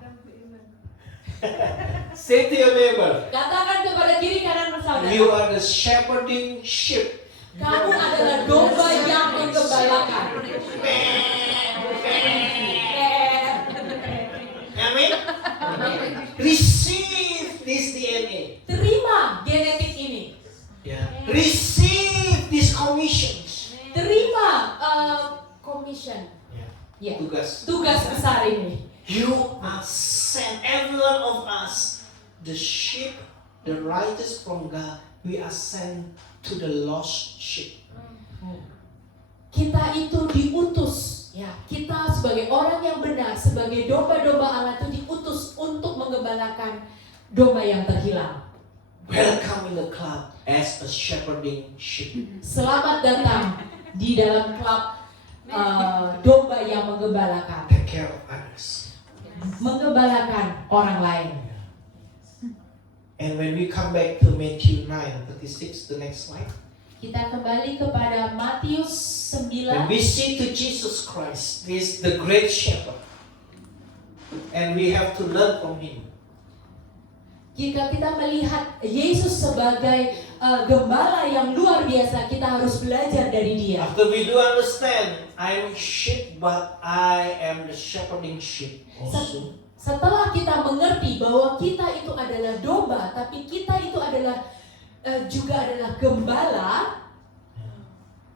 Say to your neighbor, Katakan kepada kiri kanan bersaudara. you are the shepherding sheep. Kamu adalah domba yang menggembalakan. Amen. Receive this DNA. Terima genetik ini. Yeah. Receive these commissions. Terima commission. Ya. Tugas besar ini. You are sent, every one of us, the sheep, the righteous from God, we are sent to the lost sheep. Kita itu diutus, ya. Kita sebagai orang yang benar, sebagai domba-domba Allah itu diutus untuk menggembalakan domba yang terhilang. Welcome in the club as a shepherding sheep. Selamat datang di dalam klub domba yang menggembalakan, Take care of others. menggembalakan orang lain. And when we come back to Matthew 9:36, the next slide. Kita kembali kepada Matius When 9. we see to Jesus Christ, He is the great shepherd. And we have to learn from Him. Jika kita melihat Yesus sebagai gembala yang luar biasa, kita harus belajar dari Dia. After we do understand, I'm sheep, but I am the shepherding sheep also. Setelah kita mengerti bahwa kita itu adalah domba, tapi kita itu adalah juga adalah gembala,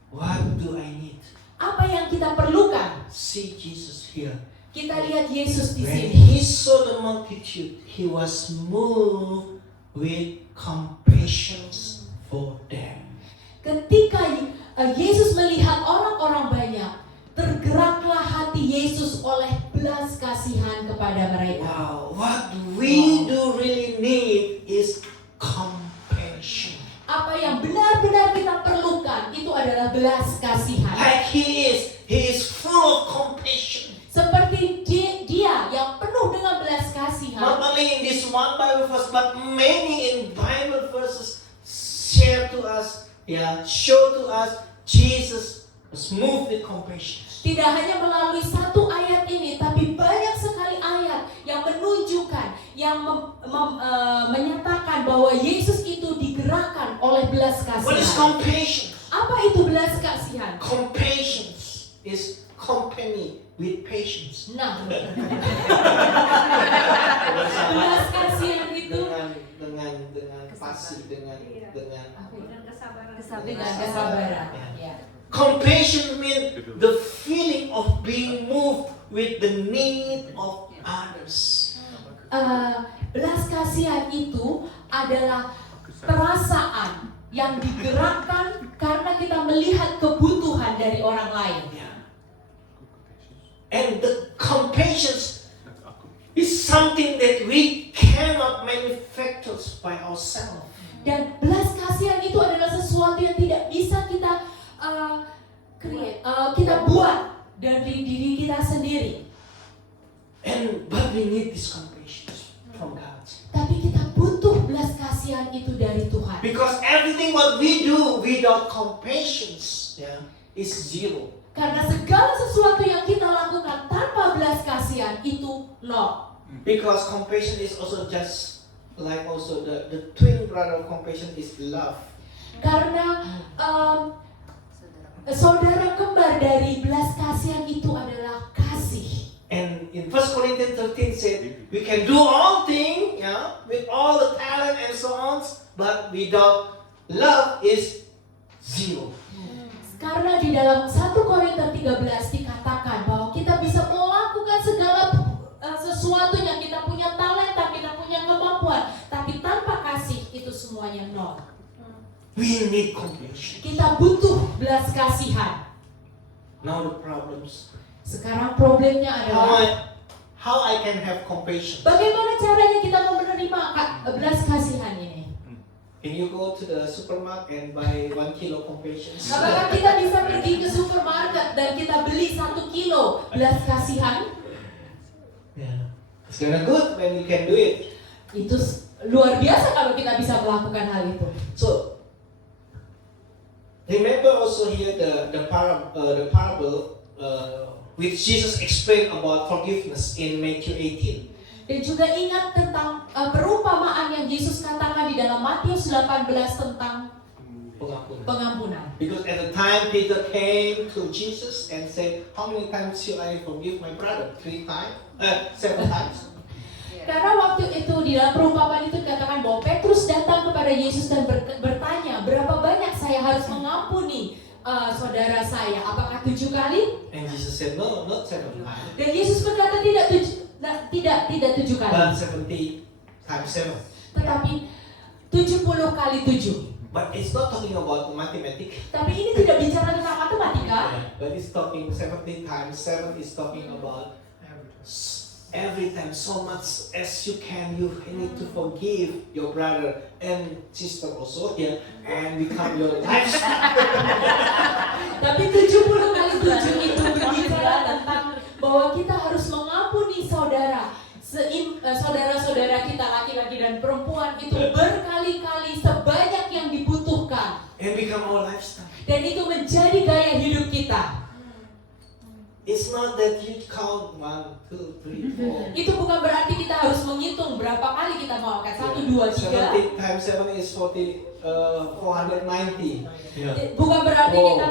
What do I need? apa yang kita perlukan? See Jesus here. Kita lihat Yesus di When sini. He saw the multitude, He was moved with compassion for them. Ketika Yesus melihat orang-orang banyak, tergeraklah hati Yesus oleh belas kasihan kepada mereka. Wow, what we do really need is compassion. Apa yang benar-benar kita perlukan itu adalah belas kasihan. Like He is full of compassion. Seperti dia yang penuh dengan belas kasihan. Not only in this one Bible verse, but many in Bible verses share to us, show to us Jesus was moved with compassion. Tidak hanya melalui satu ayat ini, tapi banyak sekali ayat yang menunjukkan, yang menyatakan bahwa Yesus itu digerakkan oleh belas What is kasihan. compassion? Apa itu belas kasihan? Compassion is company with patience. Nah, belas kasihan itu dengan fasih, dengan kesabaran. Ya. Compassion means the feeling of being moved with the need of others. Belas kasihan itu adalah perasaan yang digerakkan karena kita melihat kebutuhan dari orang lain. And the compassion is something that we cannot manufacture by ourselves. Dan belas kasihan itu adalah sesuatu yang tidak bisa kita kita buat dari diri kita sendiri. But we need this compassion from God. Tapi kita butuh belas kasihan itu dari Tuhan. Because everything what we do without compassion is zero. Karena segala sesuatu yang kita lakukan tanpa belas kasihan itu nol. Because compassion is also just like also the twin brother of compassion is love. Karena saudara kembar dari belas kasihan itu adalah kasih. And in 1 Corinthians 13 said, we can do all things, with all the talent and so on, but without love is zero. Karena di dalam 1 Korintus 13 dikatakan bahwa kita bisa melakukan segala sesuatunya, kita punya talenta, kita punya kemampuan, tapi tanpa kasih itu semuanya nol. We need compassion. Kita butuh belas kasihan. Now the problems. Sekarang problemnya adalah How I can have compassion? bagaimana caranya kita mau menerima belas kasihan ini? Can you go to the supermarket and buy 1 kilo compassion? Apakah kita bisa pergi ke supermarket dan kita beli 1 kilo belas kasihan? Yeah. It's gonna good when you can do it. Itu luar biasa kalau kita bisa melakukan hal itu. So remember also here the parable which Jesus explained about forgiveness in Matthew 18. Dan juga ingat tentang perumpamaan yang Yesus katakan di dalam Matius 18 tentang pengampunan. Because at the time Peter came to Jesus and said, how many times should I forgive my brother? 3 times? 7 times? Karena waktu itu di dalam perumpamaan itu dikatakan bahwa Petrus datang kepada Yesus dan bertanya, berapa banyak saya harus mengampuni saudara saya? Apakah 7 kali? And Jesus said, no, not 7 times. Dan Yesus berkata tidak 7 kali. But 70 times 7. Tetapi 70 kali 7. But it's not talking about mathematics. Tapi ini tidak bicara tentang matematika. But it's talking 70 times 7 is talking about every time so much as you can, you need to forgive your brother and sister also here and become your lifestyle. Tapi 70 kali 7 itu berbicara tentang bahwa kita harus mengampuni saudara-saudara kita laki-laki dan perempuan itu berkali-kali sebanyak yang dibutuhkan. And become our lifestyle. Dan itu menjadi gaya hidup kita. It's not that you count 1, 2, 3, 4. Itu bukan berarti kita harus menghitung berapa kali kita mau makan 1, 2, 3. 70 times 7 is 490. Yeah. Bukan berarti kita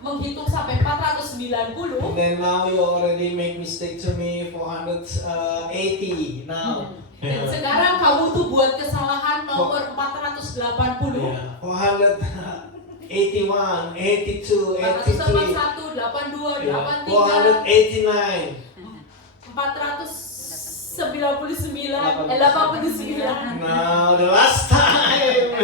menghitung sampai 490. And then now you already make mistake to me 480 now. Dan sekarang kamu tuh buat kesalahan nomor 480. Yeah. 481, 82, 83. 481, 82, 83. 489. 489. Now the last time.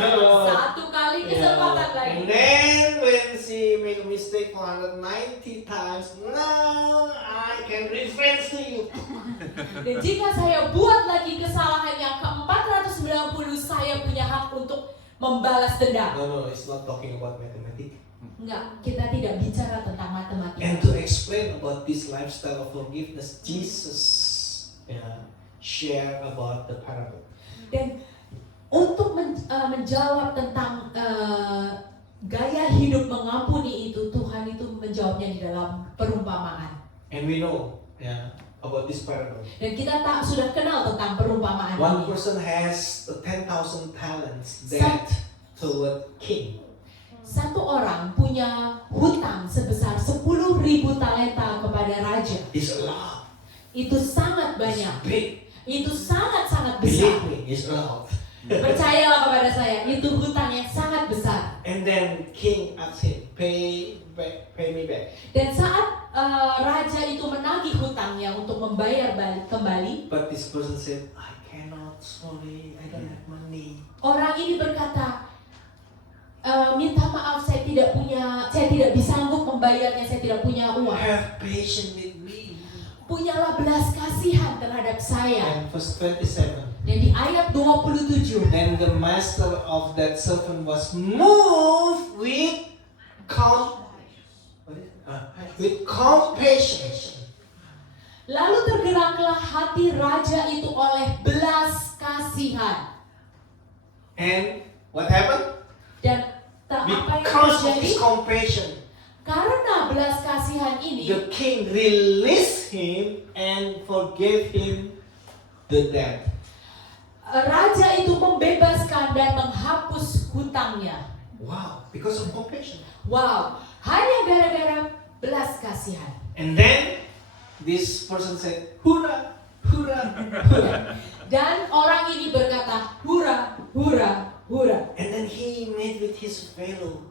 Satu kali kesempatan lagi. And then when she make a mistake 490 times, now I can reference to you. Dan jika saya buat lagi kesalahan yang ke-490, saya punya hak untuk membalas dendam. No, it's not talking about mathematics. Enggak, kita tidak bicara tentang matematika. And to explain about this lifestyle of forgiveness, Jesus share about the parable. Dan untuk menjawab tentang gaya hidup mengampuni itu, Tuhan itu menjawabnya di dalam perumpamaan. And we know about this parable. Dan kita sudah kenal tentang perumpamaan One ini. person has 10,000 talents debt toward king. Satu orang punya hutang sebesar 10.000 talenta kepada raja. It's a lot. Itu sangat banyak. It's big. Itu sangat-sangat besar. Believe me, it's a lot. Percayalah kepada saya, itu hutang yang sangat besar. And then king asked him, pay me back. Dan saat raja itu menagih hutangnya untuk membayar kembali, But this person said, I cannot, sorry, I don't have money. orang ini berkata, minta maaf, saya tidak sanggup membayarnya, saya tidak punya uang. Have patience with me. Punyalah belas kasihan terhadap saya. And verse 27. Dan di ayat 27, Then the master of that servant was moved with compassion. lalu tergeraklah hati raja itu oleh belas kasihan. And what happened? Dan apa yang Because of terjadi? his compassion, Karena belas kasihan ini, the king released him and forgave him the debt. raja itu membebaskan dan menghapus hutangnya. Wow, because of compassion. Wow, hanya gara-gara belas kasihan. And then this person said, "Hurrah, hurrah, hurrah." Dan orang ini berkata, hura, hura, hura. And then he met with his fellow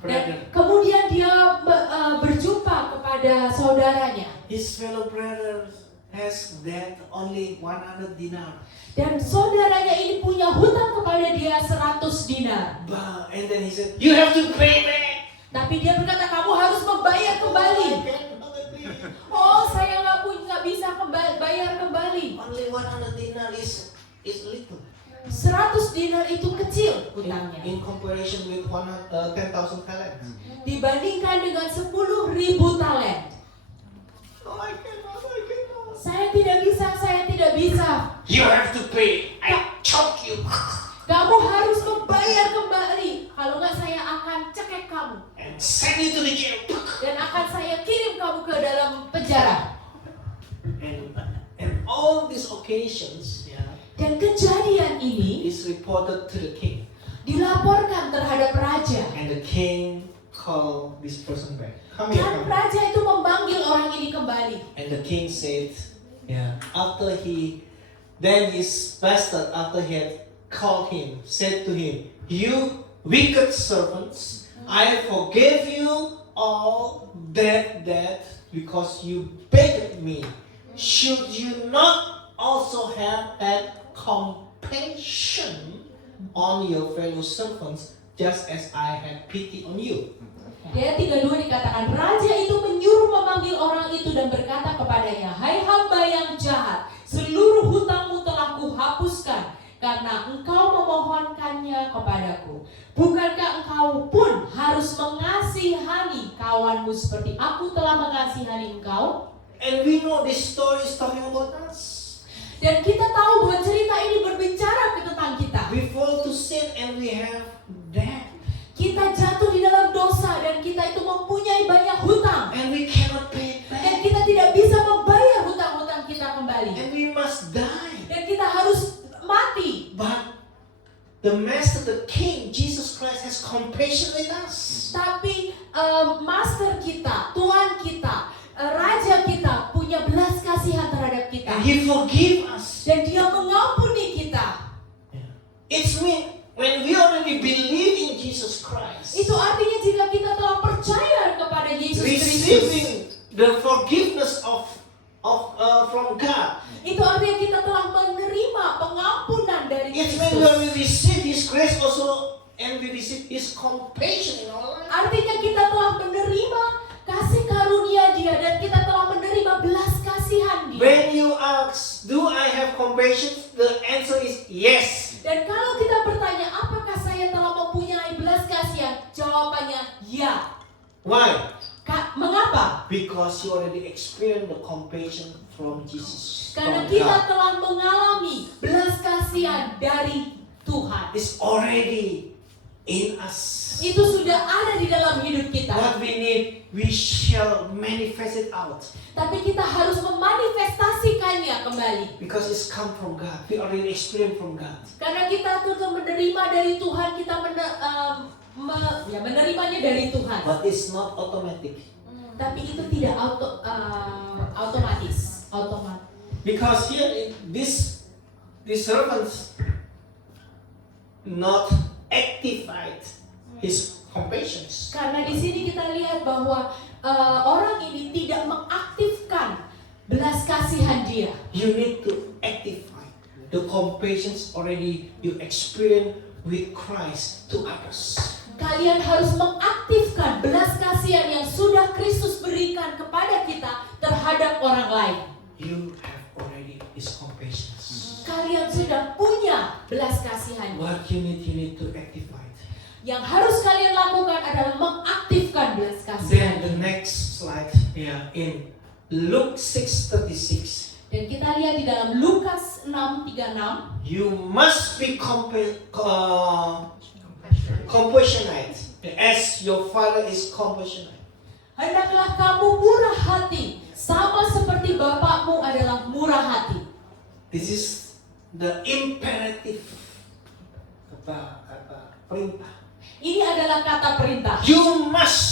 Dan brother. kemudian dia berjumpa kepada saudaranya. His fellow brother has debt only 100 dinar. Dan saudaranya ini punya hutang kepada dia 100 dinar. And then he said, "You have to pay back." Tapi dia berkata, kamu harus membayar kembali. Oh, saya nggak bisa bayar kembali. Only 100 dinar is little. 100 dinar itu kecil hutangnya. In comparison with 10,000 talents. Dibandingkan dengan 10.000 talent. Oh, I cannot. Saya tidak bisa. You have to pay. I choke you. Kamu harus membayar kembali. Kalau nggak saya akan cekek kamu. And send you to the jail. Dan akan saya kirim kamu ke dalam penjara. And all these occasions, Dan kejadian ini is reported to the king. dilaporkan terhadap raja. And the king called this person back. Come here, Dan come here. raja itu memanggil orang ini kembali. And the king said, then his bastard, after he had called him, said to him, "You wicked servants, I forgave you all that debt because you begged me. Should you not also have had compassion on your fellow servants, just as I had pity on you?" Ayat 32 dikatakan, raja itu menyuruh memanggil orang itu dan berkata kepadanya, "Hai hamba yang jahat, seluruh hutangmu telah kuhapuskan karena engkau memohonkannya kepadaku. Bukankah engkau pun harus mengasihani kawanmu seperti aku telah mengasihani engkau?" And we know this story is talking about us. Dan kita tahu bahwa cerita ini berbicara tentang kita. We fall to sin and we have debt. Kita jatuh di dalam dosa dan kita itu mempunyai banyak hutang. And we cannot pay it Dan back. kita tidak bisa membayar hutang-hutang kita kembali. And we must die. Dan kita harus mati. But the Master, the King, Jesus Christ has compassion with us. Tapi master kita, Tuhan kita, Raja kita punya belas kasihan terhadap kita. And He forgive us. Dan dia mengampuni kita. It's mean when we already believe in Jesus Christ, Itu artinya jika kita telah percaya kepada Yesus Kristus. receiving the forgiveness from God. Itu artinya kita telah menerima pengampunan dari It's when when we Kristus. receive His grace also and we receive His compassion in our life. Artinya kita telah menerima kasih karunia dia dan kita telah menerima belas kasihan dia. When you ask, do I have compassion? The answer is yes. Dan kalau kita bertanya, apakah saya telah mempunyai belas kasihan? Jawabannya ya. Why? Mengapa? Because you already experienced the compassion from Jesus. Karena from kita God. telah mengalami belas kasihan dari Tuhan. It's already in us. Itu sudah ada di dalam hidup kita. What we need, we shall manifest it out. Tapi kita harus memanifestasikannya kembali. Because it's come from God. We already experienced from God. Karena kita sudah menerima dari Tuhan, kita menerimanya dari Tuhan. But it's not automatic. Tapi itu tidak otomatis. Because here, these servants not activated his compassion. Karena di sini kita lihat bahwa orang ini tidak mengaktifkan belas kasihan dia. You need to activate the compassion already you experience with Christ to others. Kalian harus mengaktifkan belas kasihan yang sudah Kristus berikan kepada kita terhadap orang lain. You have already His compassion. Kalian sudah punya belas kasihan. What you need to activate. Yang harus kalian lakukan adalah mengaktifkan belas Then kasihan. the next slide in Luke 6:36. Dan kita lihat di dalam Lukas 6:36. You must be compassionate as your Father is compassionate. Hendaklah kamu murah hati, sama seperti Bapakmu adalah murah hati. This is the imperative kata perintah. Ini adalah kata perintah. You must.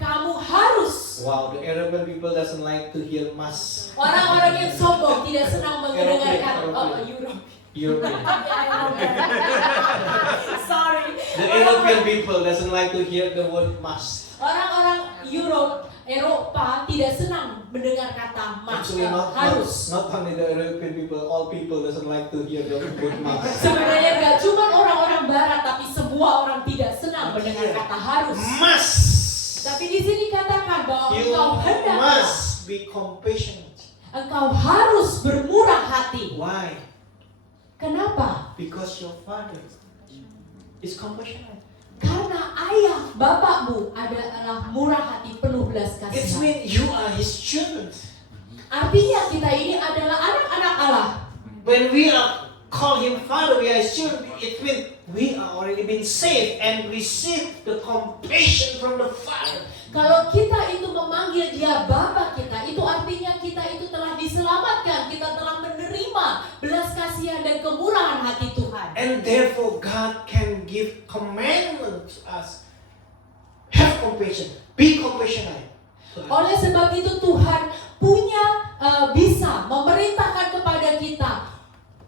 Kamu harus Wow, the Arabian people doesn't like to hear mas. Orang-orang yang sombong tidak senang mendengarkan European. Europe. Sorry. The European people doesn't like to hear the word must. Orang-orang Eropa tidak senang mendengar kata must, Actually, harus. not only the European people, all people doesn't like to hear the word must. Sebenarnya gak cuma orang-orang Barat, tapi semua orang tidak senang mendengar kata harus. Must. Tapi di sini katakan bahwa You engkau hendak, must be compassionate. engkau harus bermurah hati. Why? Kenapa? Because your father is compassionate. Karena ayah bapakmu adalah murah hati, penuh belas It kasihan. means you are his children. Artinya kita ini adalah anak-anak Allah. When we are call him father, we are his children. It means we are already been saved and receive the compassion from the Father. Kalau kita itu memanggil dia Bapa kita, itu artinya kita itu telah diselamatkan, kita telah menerima belas kasihan dan kemurahan hati Tuhan. And therefore God can give commandment to us. Have compassion. Be compassionate. Oleh sebab itu Tuhan punya bisa memerintahkan kepada kita,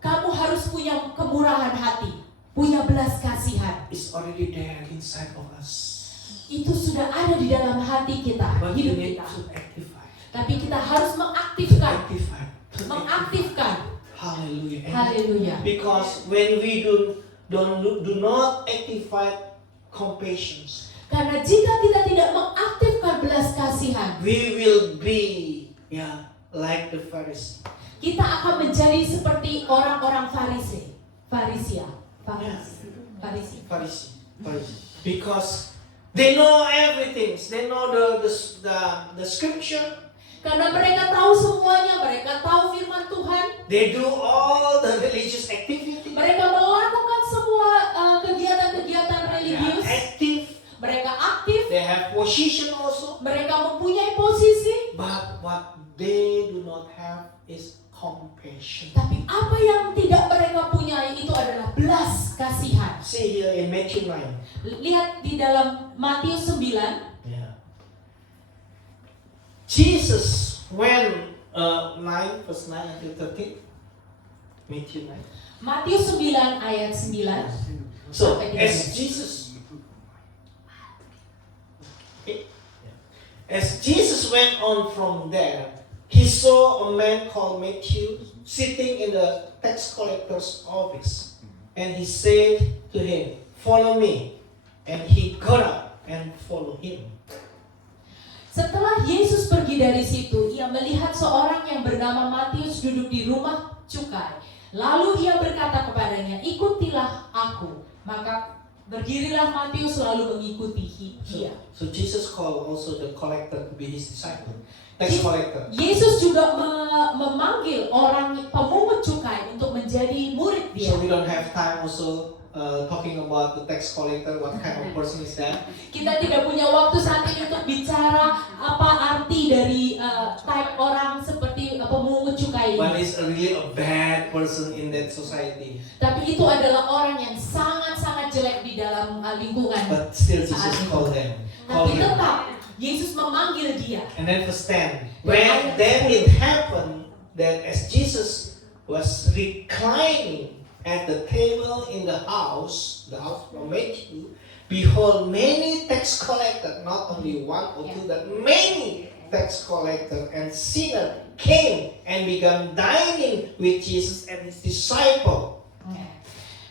kamu harus punya kemurahan hati, punya belas kasihan. It's already there inside of us. Itu sudah ada di dalam hati kita, But you hidup need kita. to activate. Tapi kita harus mengaktifkan, Activate. mengaktifkan. Hallelujah. Amen. Haleluya. Because when we do not activate compassion, Karena jika kita tidak mengaktifkan belas kasihan, we will be like the Pharisee. kita akan menjadi seperti orang-orang Farisi. Because they know everything. They know the scripture. Karena mereka tahu semuanya, mereka tahu firman Tuhan. They do all the religious activity. Mereka melakukan semua kegiatan-kegiatan They are religius. active. Mereka aktif, They have position also. mereka mempunyai posisi. But what they do not have is compassion. Tapi apa yang tidak mereka punyai itu adalah belas kasihan. See here in Matthew 9. Lihat di dalam Matius 9. Yeah. Jesus when 9 verse 9 until 13. Matthew 9. Matius 9 ayat 9. So Sampai 13. As Jesus went on from there, he saw a man called Matthew sitting in the tax collector's office, and he said to him, "Follow me." And he got up and followed him. Setelah Yesus pergi dari situ, ia melihat seorang yang bernama Matius duduk di rumah cukai. Lalu ia berkata kepadanya, "Ikutilah aku." Maka berdirilah Matius lalu mengikuti dia. So Jesus called also the collector to be his disciple, tax collector. Yesus juga memanggil orang pemungut cukai untuk menjadi murid dia. So we don't have time also talking about the tax collector, what kind of person is that? Kita tidak punya waktu saat ini untuk bicara apa arti dari type orang seperti pemungut cukai But ini. he's really a bad person in that society. Tapi itu adalah orang yang sangat-sangat jelek di dalam lingkungan. But still Jesus called them. Called Tapi him. tetap Yesus memanggil dia. And then verse 10. When then it happened that as Jesus was reclining at the table in the house from Matthew, behold, many tax collectors, not only one or two, but many tax collectors and sinners came and began dining with Jesus and his disciples.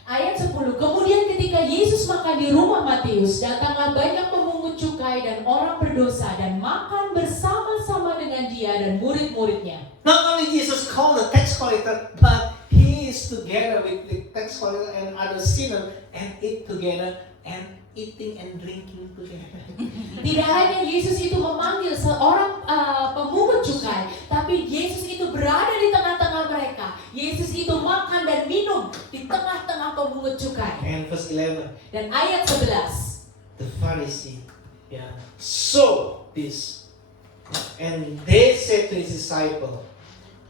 Ayat 10. Kemudian ketika Yesus makan di rumah Matius, datanglah banyak pemungut cukai dan orang berdosa dan makan bersama-sama dengan dia dan murid-muridnya. Not only Jesus called the tax collector, but he is together with the tax collector and other sinners and eat together and eating and drinking together. Tidak hanya Yesus itu memanggil seorang pemungut cukai, tapi Yesus itu berada di tengah-tengah mereka. Yesus itu makan dan minum di tengah-tengah pemungut cukai. And verse 11, Dan ayat 11. the Pharisee saw this, and they said to his disciple,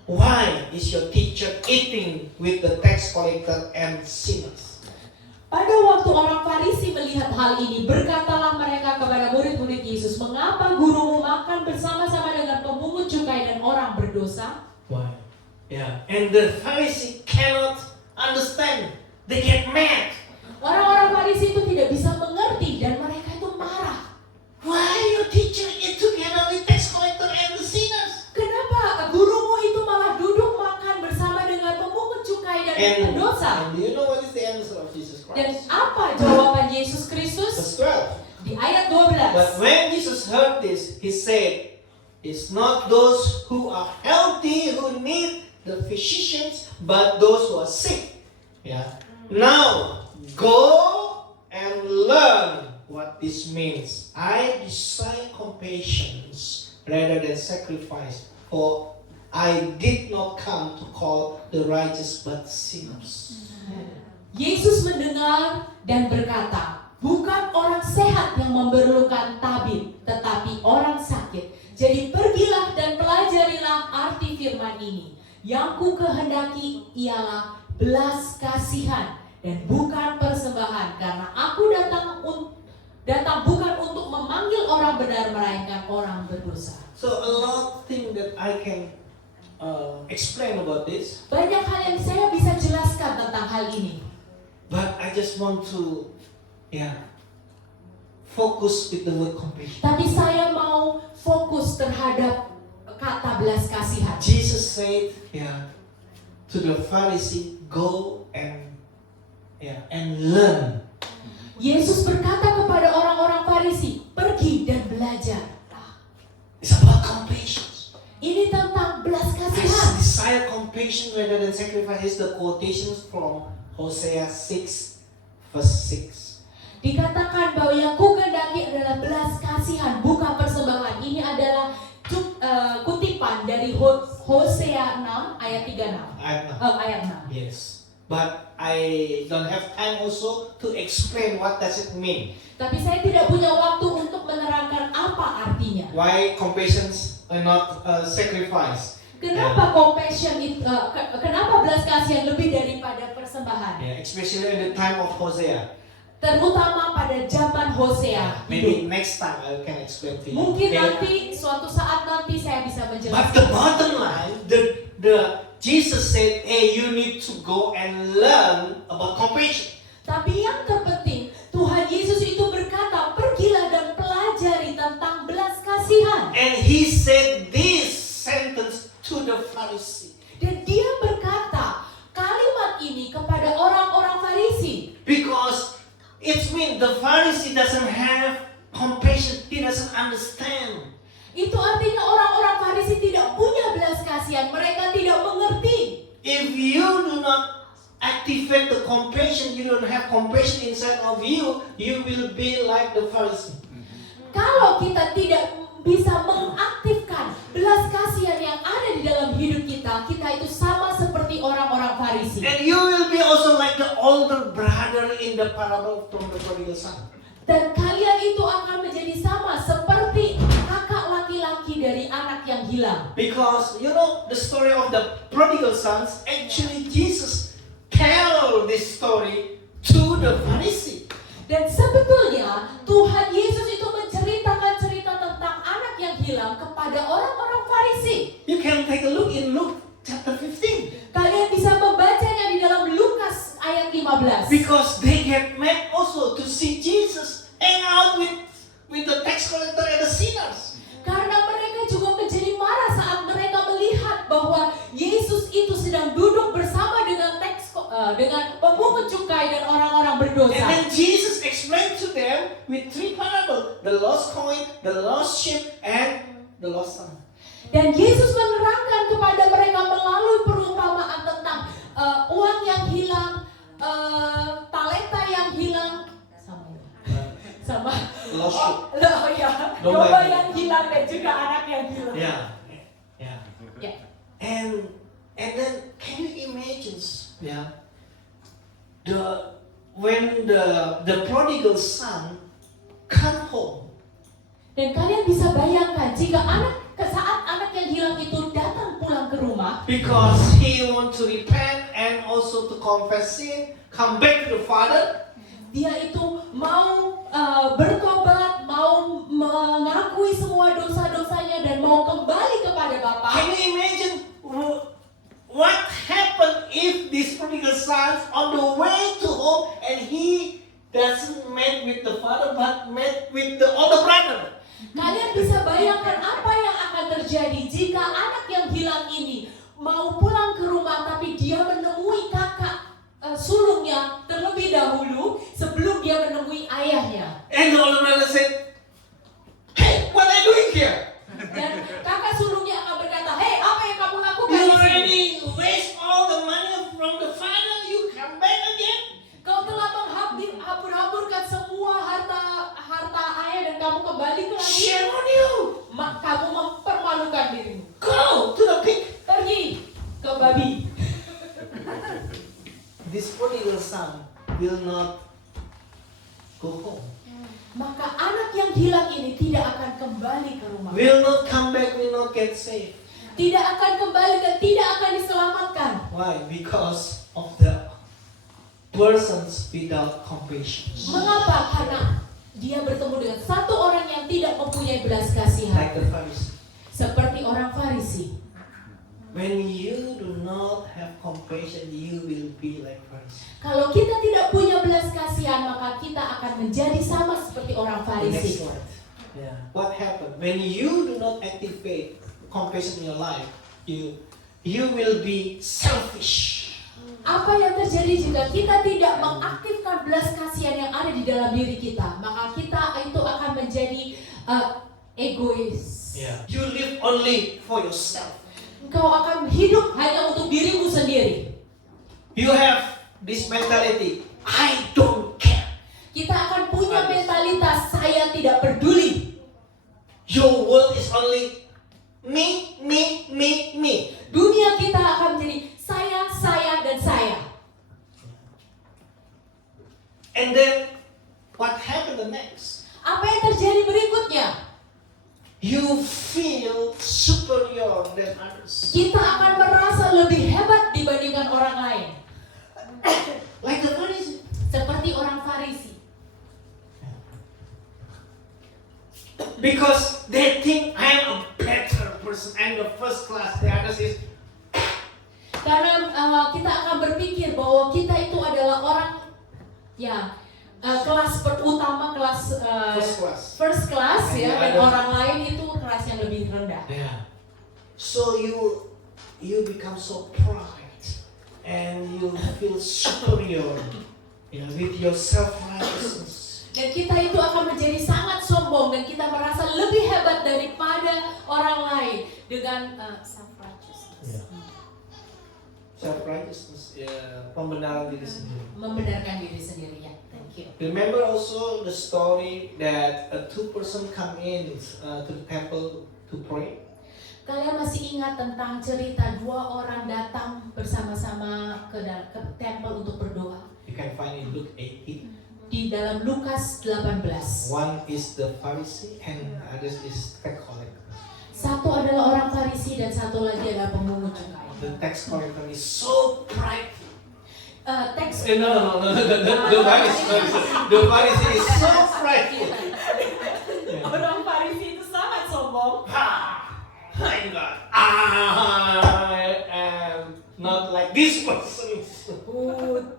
"Why is your teacher eating with the tax collector and sinners?" Pada waktu orang Farisi melihat hal ini, berkatalah mereka kepada murid-murid Yesus, "Mengapa gurumu makan bersama-sama dengan pemungut cukai dan orang berdosa?" Why? Yeah. And the Pharisee cannot understand. They get mad. Orang-orang Farisi itu tidak bisa mengerti dan mereka itu marah. Why your teacher eat together with tax collector and the sinners? Kenapa gurumu itu malah duduk makan bersama dengan pemungut cukai dan pendosa? And do you know what is the answer of Jesus Dan Christ? apa jawaban Yesus Kristus? Verse 12. Di ayat But 12. when Jesus heard this, he said, "It's not those who are healthy who need the physicians, but those who are sick." Yeah. Now go and learn what this means. I desire compassion rather than sacrifice, for I did not come to call the righteous but sinners. Yesus mendengar dan berkata, "Bukan orang sehat yang memerlukan tabib, tetapi orang sakit. Jadi pergilah dan pelajarilah arti firman ini. Yang ku kehendaki ialah belas kasihan dan bukan persembahan, karena aku datang bukan untuk memanggil orang benar, melainkan orang berdosa." So a lot of things that I can explain about this, Banyak hal yang saya bisa jelaskan tentang hal ini. but I just want to, focus with the word compassion. Tapi saya mau fokus terhadap kata belas kasihan. Jesus said, to the Pharisee, go and learn. Yesus berkata kepada orang-orang Farisi, "Pergi dan belajar." It's about compassion. Ini tentang belas I kasihan. desire compassion rather than sacrifice. The quotations from Hosea 6 verse 6. Dikatakan bahwa yang kukehendaki adalah belas kasihan, bukan persembahan. Ini adalah kutipan dari Hosea 6 ayat 36. Ayat 6. Yes. But I don't have time also to explain what does it mean. Tapi saya tidak punya waktu untuk menerangkan apa artinya. Why compassion are not sacrifice. Kenapa compassion itu, kenapa belas kasihan lebih daripada persembahan? Especially in the time of Hosea. Terutama pada zaman Hosea. Maybe next time I can explain to you. Mungkin Okay? nanti suatu saat nanti saya bisa But menjelaskan. the bottom line, the Jesus said, "Hey, you need to go and learn about compassion." Tapi yang terpenting, Tuhan Yesus itu berkata, "Pergilah dan pelajari tentang belas kasihan." And he said this sentence to the Pharisee. Dan dia berkata kalimat ini kepada orang-orang Farisi. Because it means the Pharisee doesn't have compassion, he doesn't understand. Itu artinya orang-orang Farisi tidak punya belas kasihan, mereka tidak mengerti. If you do not activate the compassion, you don't have compassion inside of you, you will be like the Pharisee. Kalau kita tidak bisa mengaktifkan belas kasihan yang ada di dalam hidup kita, kita itu sama seperti orang-orang Farisi. And you will be also like the older brother in the parable from the prodigal son. Dan kalian itu akan menjadi sama seperti kakak laki-laki dari anak yang hilang. Because you know the story of the prodigal sons, actually Jesus tell this story to the Pharisee. Dan sebetulnya Tuhan Yesus itu menceritakan cerita tentang anak yang hilang kepada orang-orang Farisi. You can take a look in Luke chapter 15. Kalian bisa membacanya di dalam Lukas ayat 15. Because they get mad also to see Jesus hang out with the tax collector and the sinners. Karena mereka juga menjadi marah saat mereka melihat bahwa Yesus itu sedang duduk bersama dengan dengan pemungut cukai dan orang-orang berdosa. And then Jesus explained to them with 3 parables: the lost coin, the lost sheep, and the lost son. Dan Yesus menerangkan kepada mereka melalui perumpamaan tentang uang yang hilang, talenta yang hilang, sama Lost sheep. domba yang hilang dan juga anak yang hilang. Yeah. Ya. And then can you imagine? When the prodigal son come home. Dan kalian bisa bayangkan jika saat anak yang hilang itu datang pulang ke rumah, Because he want to repent and also to confess sin, come back to the father. dia itu mau bertobat, mau mengakui semua dosa-dosanya dan mau kembali kepada Bapa. Can you imagine what happened if this prodigal son on the way to home and he doesn't meet with the father but met with the older brother? Kalian bisa bayangkan apa yang akan terjadi jika anak yang hilang ini mau pulang ke rumah tapi dia menemui kakak sulungnya terlebih dahulu sebelum dia menemui ayahnya. And the older brother said, "Hey, what are you doing here? Dan kakak sulungnya akan berkata, "Hei, apa yang kamu lakukan You di sini? already waste all the money from the father. You come back again." Kau telah menghambur-hamburkan semua harta ayah dan kamu kembali ke lagi. Shame on you. Kamu mempermalukan dirimu. Go to the pig. Pergi ke babi." This prodigal son will not go home. Maka anak yang hilang ini tidak akan kembali ke rumah. Will not come back, will not get saved. Tidak akan kembali dan tidak akan diselamatkan. Why? Because of the persons without compassion. Mengapa? Karena dia bertemu dengan satu orang yang tidak mempunyai belas kasihan. Like the Pharisee. Seperti orang Farisi. When you do not have compassion, you will be like Pharisee. Kalau kita tidak punya belas kasihan, maka kita akan menjadi sama seperti orang The next Farisi. slide. Yeah. What happened when you do not activate compassion in your life? You will be selfish. Apa yang terjadi jika kita tidak mengaktifkan belas kasihan yang ada di dalam diri kita? Maka kita itu akan menjadi egois. Yeah. You live only for yourself. Engkau akan hidup hanya untuk dirimu sendiri. You have this mentality. I don't care. Kita akan punya mentalitas saya tidak peduli. Your world is only me, me, me, me. Dunia kita akan menjadi saya, dan saya. And then what happened the next? Apa yang terjadi berikutnya? You feel superior than others. Kita akan merasa lebih hebat dibandingkan orang lain. Like the Pharisee. Seperti orang Farisi. Because they think I am a better person. I'm the first class. The others is. Karena kita akan berpikir bahwa kita itu adalah orang kelas pertama, kelas first class ya, dan orang lain itu kelas yang lebih rendah. Yeah. So you become so pride and you feel superior, with your self-righteousness. Dan kita itu akan menjadi sangat sombong dan kita merasa lebih hebat daripada orang lain dengan self-righteousness. Self-righteousness, pembenaran diri sendiri. Membenarkan diri sendiri ya. Thank you. Remember also the story that two person come in to the temple to pray. Kalian masih ingat tentang cerita dua orang datang bersama-sama ke temple untuk berdoa? You can find in Luke 18. Di dalam Lukas 18. One is the Pharisee and others is tax collector. Satu adalah orang Farisi dan satu lagi adalah pemungut cukai. The tax collector is so prideful. The Pharisee is so prideful. Orang Farisi itu sangat sombong. My God, I am not like this person.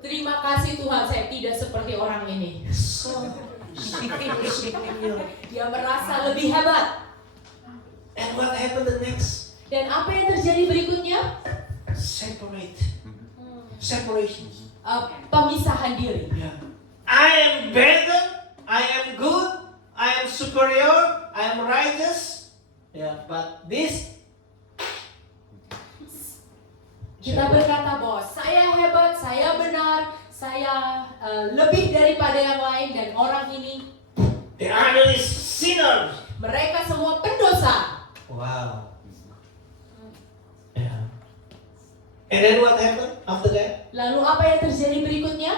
Terima kasih Tuhan, saya tidak seperti orang ini. Dia merasa lebih hebat. And what happened the next? Dan apa yang terjadi berikutnya? Separation. Pemisahan diri. Yeah. I am better. I am good. I am superior. I am righteous. Yeah, but this. Kita berkata bahwa saya hebat, saya benar, saya lebih daripada yang lain dan orang ini. The other is sinner. Mereka semua pendosa. Wow. Yeah. And then what happened after that? Lalu apa yang terjadi berikutnya?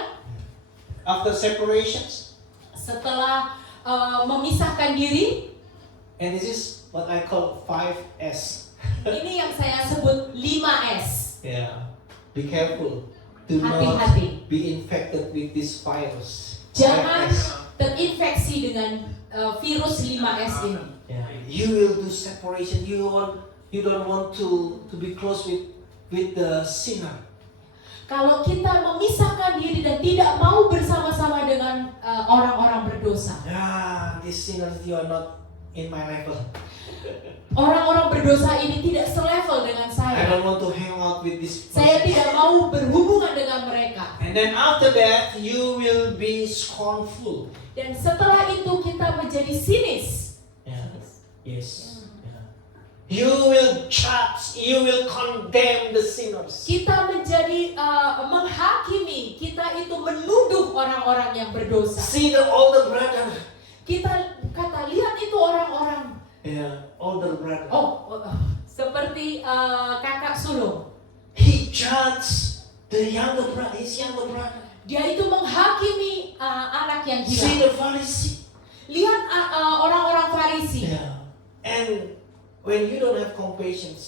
After separations. Setelah memisahkan diri. And this is what I call 5S. Ini yang saya sebut 5S. Yeah. Be careful. Do not Hati-hati. be infected with this virus. Jangan 5S. terinfeksi dengan virus 5S ini. Yeah. You will do separation. You don't want to be close with the sinner. Kalau kita memisahkan diri dan tidak mau bersama-sama dengan orang-orang berdosa. Yeah, these sinners, you are not in my level. Orang-orang berdosa ini tidak selevel dengan I saya. don't want to hang out with this Saya person. tidak mau berhubungan dengan mereka. And then after that, you will be scornful. Dan setelah itu kita menjadi sinis. Yeah. Yes. Yeah. You will judge. You will condemn the sinners. Kita menjadi menghakimi. Kita itu menuduh orang-orang yang berdosa. See the older brother. Kita kata lihat itu orang-orang. Yeah, older brother. Seperti kakak sulung. He judged the younger brother. His younger brother. Dia itu menghakimi anak yang See hilang. the Pharisee. Lihat orang-orang Farisi. Yeah. And when you don't have compassion,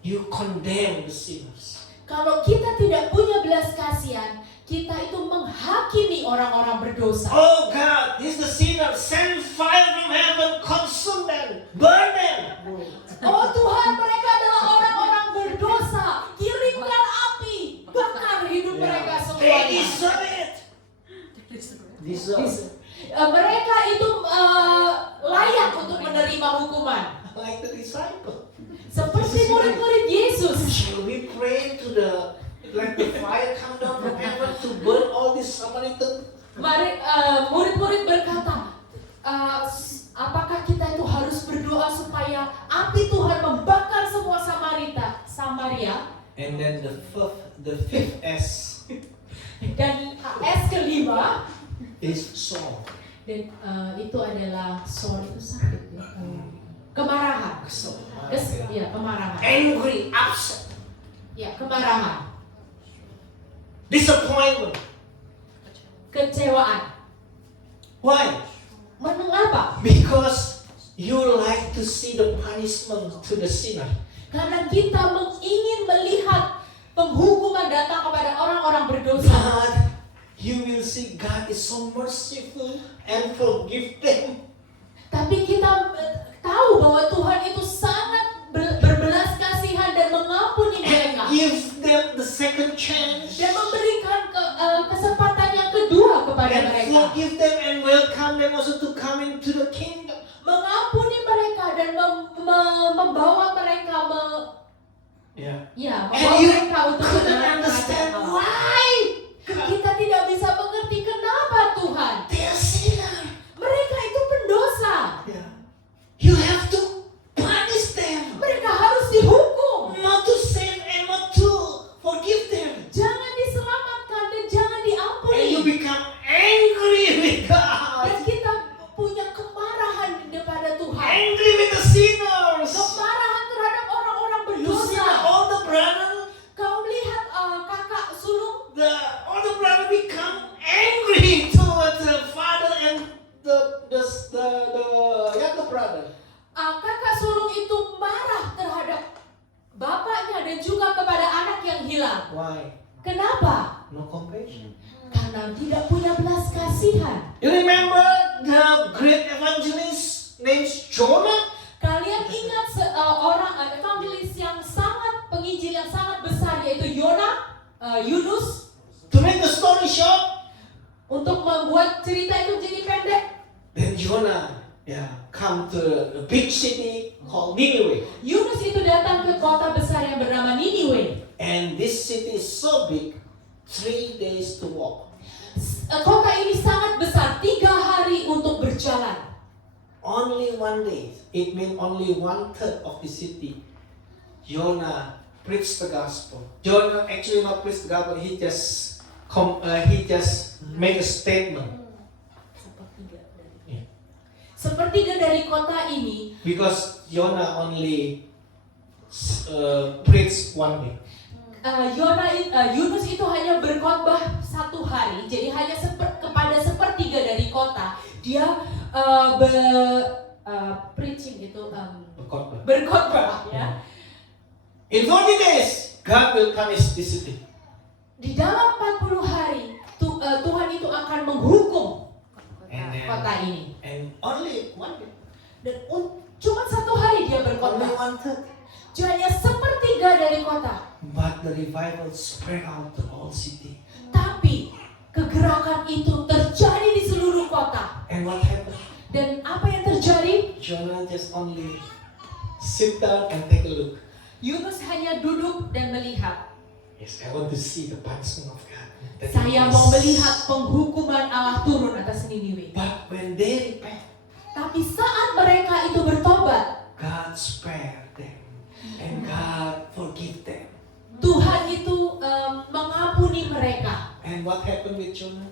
you condemn the sinners. Kalau kita tidak punya belas kasihan, kita itu menghakimi orang-orang berdosa. Oh God, this is the sinner. Send fire from heaven, consume them, burn them. Oh Tuhan, mereka adalah orang-orang berdosa. Kirimkan api, bakar hidup mereka They semuanya. deserve it. Deserve. Mereka itu layak untuk menerima hukuman. Like the disciple. Seperti murid-murid Yesus. Shall we pray to let the fire come down from heaven to burn all these Samaritan? Mari murid-murid berkata, apakah kita itu harus berdoa supaya api Tuhan membakar semua Samaria? And then the fifth S Dan S kelima, is Saul. dan itu adalah itu sakit ya. Kemarahan. Ya, kemarahan. Angry, upset, Ya, kemarahan. disappointment. Kecewaan. Why? Mengapa? Because you like to see the punishment to the sinner. Karena kita ingin melihat penghukuman datang kepada orang-orang berdosa. But you will see God is so merciful and forgive them. Tapi kita tahu bahwa Tuhan itu sangat berbelas kasihan dan mengampuni mereka. And give them the second chance. Dan memberikan kesempatan yang kedua kepada And mereka. forgive them and welcome them also to come into the kingdom. Mengampuni mereka dan membawa mereka Yeah. membawa And you mereka untuk couldn't ke dalam understand kerajaan Allah. why. Kita tidak bisa mengerti kenapa Tuhan. They are sinner. Mereka itu pendosa. Yeah. You have to punish them. Mereka harus dihukum. Not to save and not to forgive them. Jangan diselamatkan dan jangan And you diampuni. become angry with God. Dan kita punya kemarahan kepada Tuhan. Angry with the sinners. Kemarahan terhadap orang-orang You see the berdosa. older brother. Kau melihat kakak sulung, The older brother become angry towards the father and the younger brother. kakak sulung itu marah terhadap bapaknya dan juga kepada anak yang hilang. Why? Kenapa? No compassion. Karena tidak punya belas kasihan. You remember the great evangelist named Jonah? Kalian ingat seorang evangelis yang sangat penginjil yang sangat besar yaitu Yunus. To make the story short, Untuk membuat cerita itu jadi pendek, then Jonah, come to a big city called Nineveh. Yunus itu datang ke kota besar yang bernama Niniwe. And this city is so big, 3 days to walk. Kota ini sangat besar, 3 hari untuk berjalan. Only 1 day, it means only 1/3 of the city. Jonah preached the gospel. Jonah actually not preached the gospel, he just make a statement. Sepertiga dari kota ini, Because Jonah only preached 1 day. Yunus itu hanya berkhotbah 1 hari, jadi hanya kepada sepertiga dari kota. Dia preaching itu berkhotbah ya. In 40 days, God will punish this city. di dalam 40 hari Tuhan itu akan menghukum And then, kota ini. and only one day, Dan cuma 1 hari dia only berkhotbah. 1/3. Hanya sepertiga dari kota. But the revival spread out the whole city. Tapi kegerakan itu terjadi di seluruh kota. And what happened? Dan apa yang terjadi? Jonah just only sit down and take a look. Yunus hanya duduk dan melihat. Yes, I want to see the punishment of God. That Saya is- mau melihat penghukuman Allah turun atas Niniwe. But when they repent, Tapi saat mereka itu bertobat, God spare them and God forgive them. Tuhan itu mengampuni mereka. And what happened with Jonah?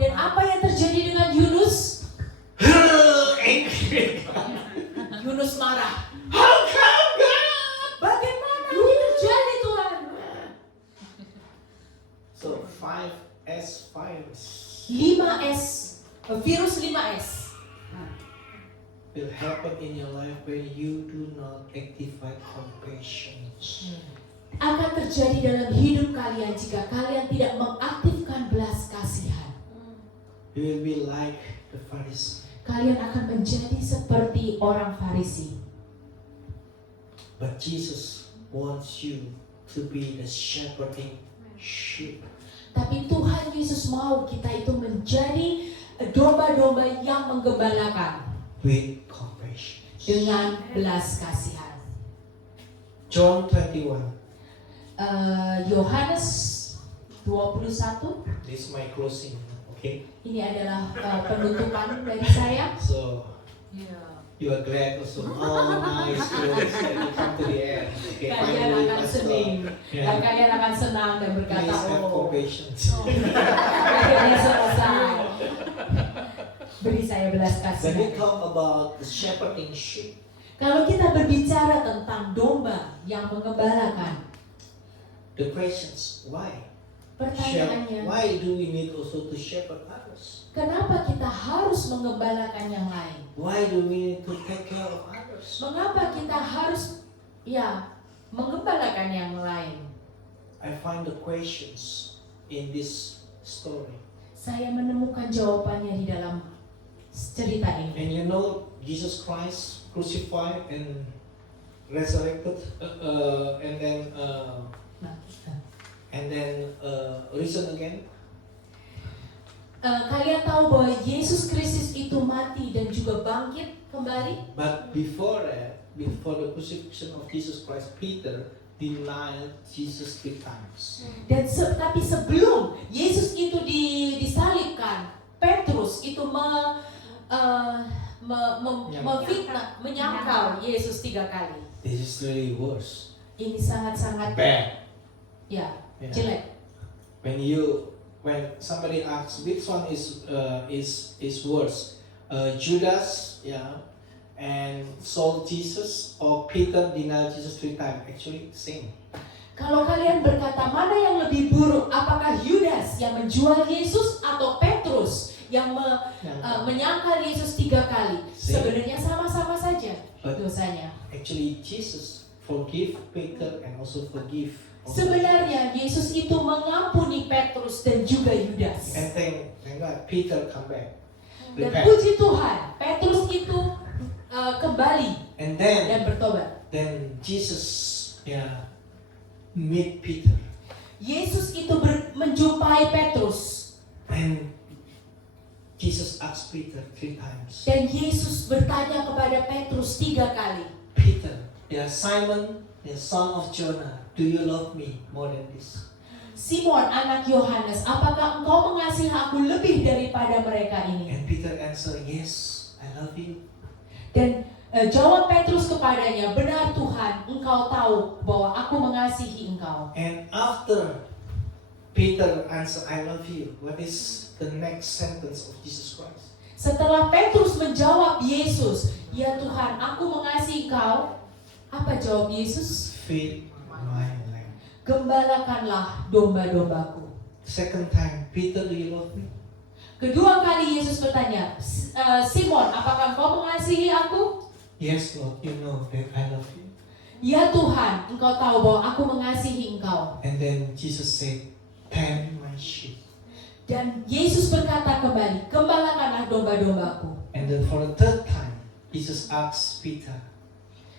Dan apa yang terjadi dengan Yunus? Angry. Yunus marah. How come God? Bagaimana ini terjadi Tuhan? So 5S virus 5S, virus 5S will happen in your life when you do not activate compassion. akan terjadi dalam hidup kalian jika kalian tidak mengaktifkan belas kasihan. You will be like the Pharisees. Kalian akan menjadi seperti orang Farisi. But Jesus wants you to be the shepherding sheep. Tapi Tuhan Yesus mau kita itu menjadi domba-domba yang menggembalakan With compassion. dengan belas kasihan. John 21. Yohanes 21. This is my closing. Okay. Ini adalah penutupan dari saya. So you are glad also. Oh, nice. Close. You come to the end. Okay. Kalian finally, akan Pastor. senang Yeah. dan kalian akan senang dan berkata, Please have oh, compassion. akhirnya selesai. Beri saya belas When we kasihan. talk about the shepherding sheep, Kalau kita berbicara tentang domba yang mengembalakan, the questions why? pertanyaannya, Why do we need also to shepherd others? kenapa kita harus mengembalakan yang lain? Why do we need to take care of others? Mengapa kita harus mengembalakan yang lain? I find the questions in this story. Saya menemukan jawabannya di dalam cerita ini. And you know, Jesus Christ crucified and resurrected, and then risen again. Kalian tahu bahwa Yesus Kristus itu mati dan juga bangkit kembali? But before that, before the crucifixion of Jesus Christ, Peter denied Jesus 3 times. Dan tapi sebelum Yesus itu disalibkan, Petrus itu memfitnah, menyangkal Yesus 3 kali. This is really worse. Ini sangat-sangat Bad. ya Yeah. jelek. When somebody asks which one is worse, Judas, and sold Jesus, or Peter denied Jesus 3 times. Actually, same. Kalau kalian berkata mana yang lebih buruk, apakah Yudas yang menjual Yesus atau Petrus yang menyangkal Yesus 3 kali? Sebenarnya sama-sama saja dosanya. Actually, Jesus forgive Peter and also forgive. Sebenarnya Yesus itu mengampuni Petrus dan juga Yudas. And thank God, Peter come back. Dan Repent. puji Tuhan, Petrus itu kembali And then dan bertobat. Jesus, meet Peter. Yesus itu menjumpai Petrus And Jesus asked Peter 3 times. dan Yesus bertanya kepada Petrus 3 kali. Peter, Simon, the son of Jonah, do you love me more than this? Simon, anak Yohanes, apakah engkau mengasihi aku lebih daripada mereka ini? And Peter answered, yes, I love you. Dan jawab Petrus kepadanya, benar Tuhan, engkau tahu bahwa aku mengasihi engkau. And after Peter answered, I love you, what is the next sentence of Jesus Christ? Setelah Petrus menjawab Yesus, ya Tuhan, aku mengasihi engkau. Apa jawab Yesus? Feed my lamb. Gembalakanlah domba-dombaku. Second time, Peter, do you love me? Kedua kali Yesus bertanya, Simon, apakah engkau mengasihi aku? Yes, Lord, you know that I love you. Ya Tuhan, engkau tahu bahwa aku mengasihi engkau. And then Jesus said, tend my sheep. Dan Yesus berkata kembali, gembalakanlah domba-dombaku. And then for the third time, Jesus asks Peter,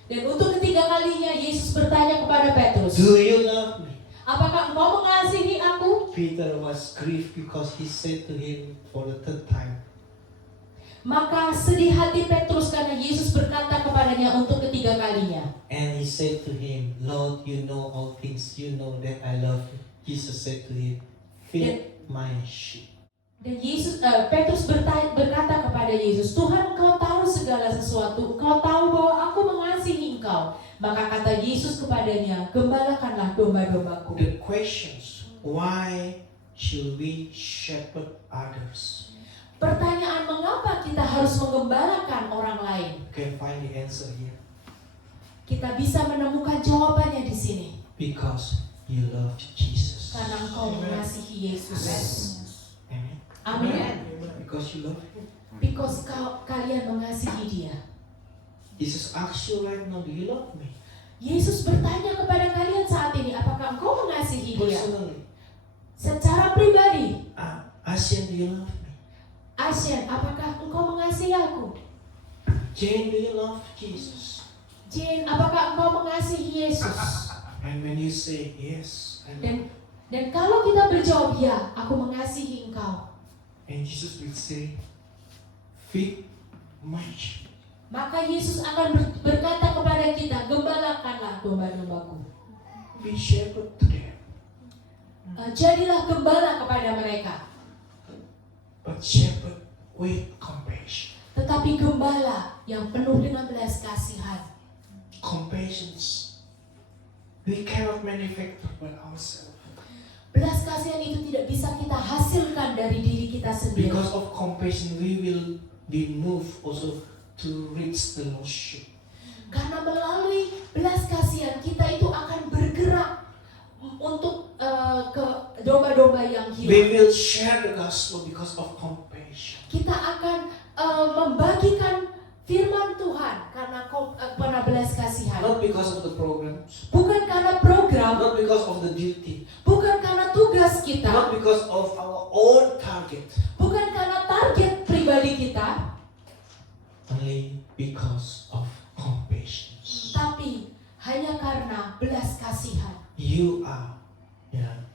Dan untuk ketiga kalinya Yesus bertanya kepada Petrus, do you love me? apakah engkau mengasihi aku? Peter was grieved because he said to him for the third time, Maka sedih hati Petrus karena Yesus berkata kepadanya untuk ketiga kalinya. and he said to him, Lord, you know all things, you know that I love you. Jesus said to him, feed my sheep. Dan Petrus berkata kepada Yesus, Tuhan, engkau tahu segala sesuatu, engkau tahu bahwa aku mengasihi engkau. Maka kata Yesus kepadanya, gembalakanlah domba-dombaku. The questions, why should we shepherd others? Pertanyaan mengapa kita harus mengembalakan orang lain? You can find the answer here. Kita bisa menemukan jawabannya di sini. Because you love Jesus. Karena engkau mengasihi Yesus. Amen. Amin. Because you love him. Because kalian mengasihi dia. Jesus asks you right now, do you love me? Yesus bertanya kepada kalian saat ini, apakah engkau mengasihi dia? Personally. Secara pribadi. Asian, do you love me? Asian, apakah engkau mengasihi aku? Jane, do you love Jesus? Jane, apakah engkau mengasihi Yesus? And when you say yes, I love. Dan kalau kita berjawab ya, aku mengasihi engkau, And Jesus will say, feed my sheep. maka Yesus akan berkata kepada kita, gembalakanlah domba-dombaku. Be shepherd to them. Jadilah gembala kepada mereka, But shepherd with compassion. tetapi gembala yang penuh dengan belas kasihan. Compassion. We cannot manufacture by ourselves. Belas kasihan itu tidak bisa kita hasilkan dari diri kita sendiri. Because of compassion, we will be moved also to reach the lost sheep. Karena melalui belas kasihan kita itu akan bergerak untuk ke domba-domba yang We hilang. will share the gospel because of compassion. Kita akan membagikan firman Tuhan karena belas kasihan. Not because of the programs, Bukan karena program, not because of the duty, bukan karena tugas kita, not because of our own target, bukan karena target pribadi kita, only because of compassion. tapi hanya karena belas kasihan. You are,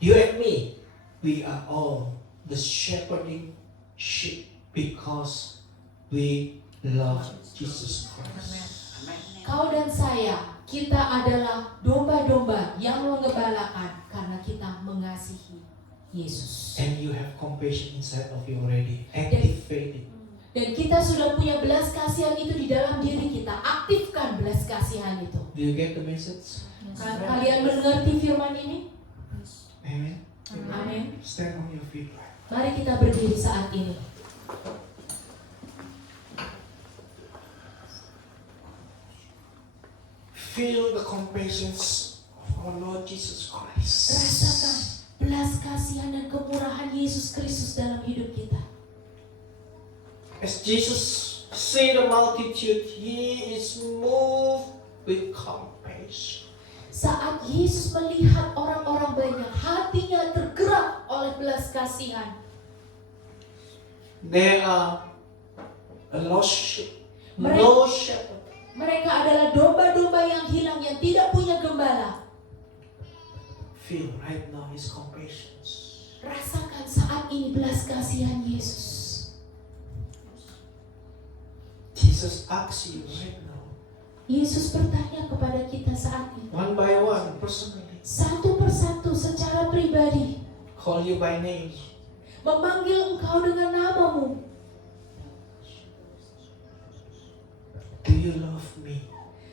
you and me, we are all the shepherding sheep because we love Jesus Christ. Kau dan saya, kita adalah domba-domba yang mengembalakan karena kita mengasihi Yesus. And you have compassion inside of you already. Activate it. Dan kita sudah punya belas kasihan itu di dalam diri kita. Aktifkan belas kasihan itu. Do you get the message? Kalian mengerti firman ini? Amen. Amin. Stand on your feet right. Mari kita berdiri saat ini. Feel the compassion of our Lord Jesus Christ. Rasakan belas kasihan dan kemurahan Yesus Kristus dalam hidup kita. As Jesus see the multitude, He is moved with compassion. Saat Yesus melihat orang-orang banyak, hatinya tergerak oleh belas kasihan. They are a lost sheep, Mereka- no shepherd. Mereka adalah domba-domba yang hilang, yang tidak punya gembala. Feel right now His compassion. Rasakan saat ini belas kasihan Yesus. Jesus asks you right now, Yesus bertanya kepada kita saat ini, one by one, personally, satu persatu secara pribadi, call you by name. memanggil engkau dengan namamu. Do you love me?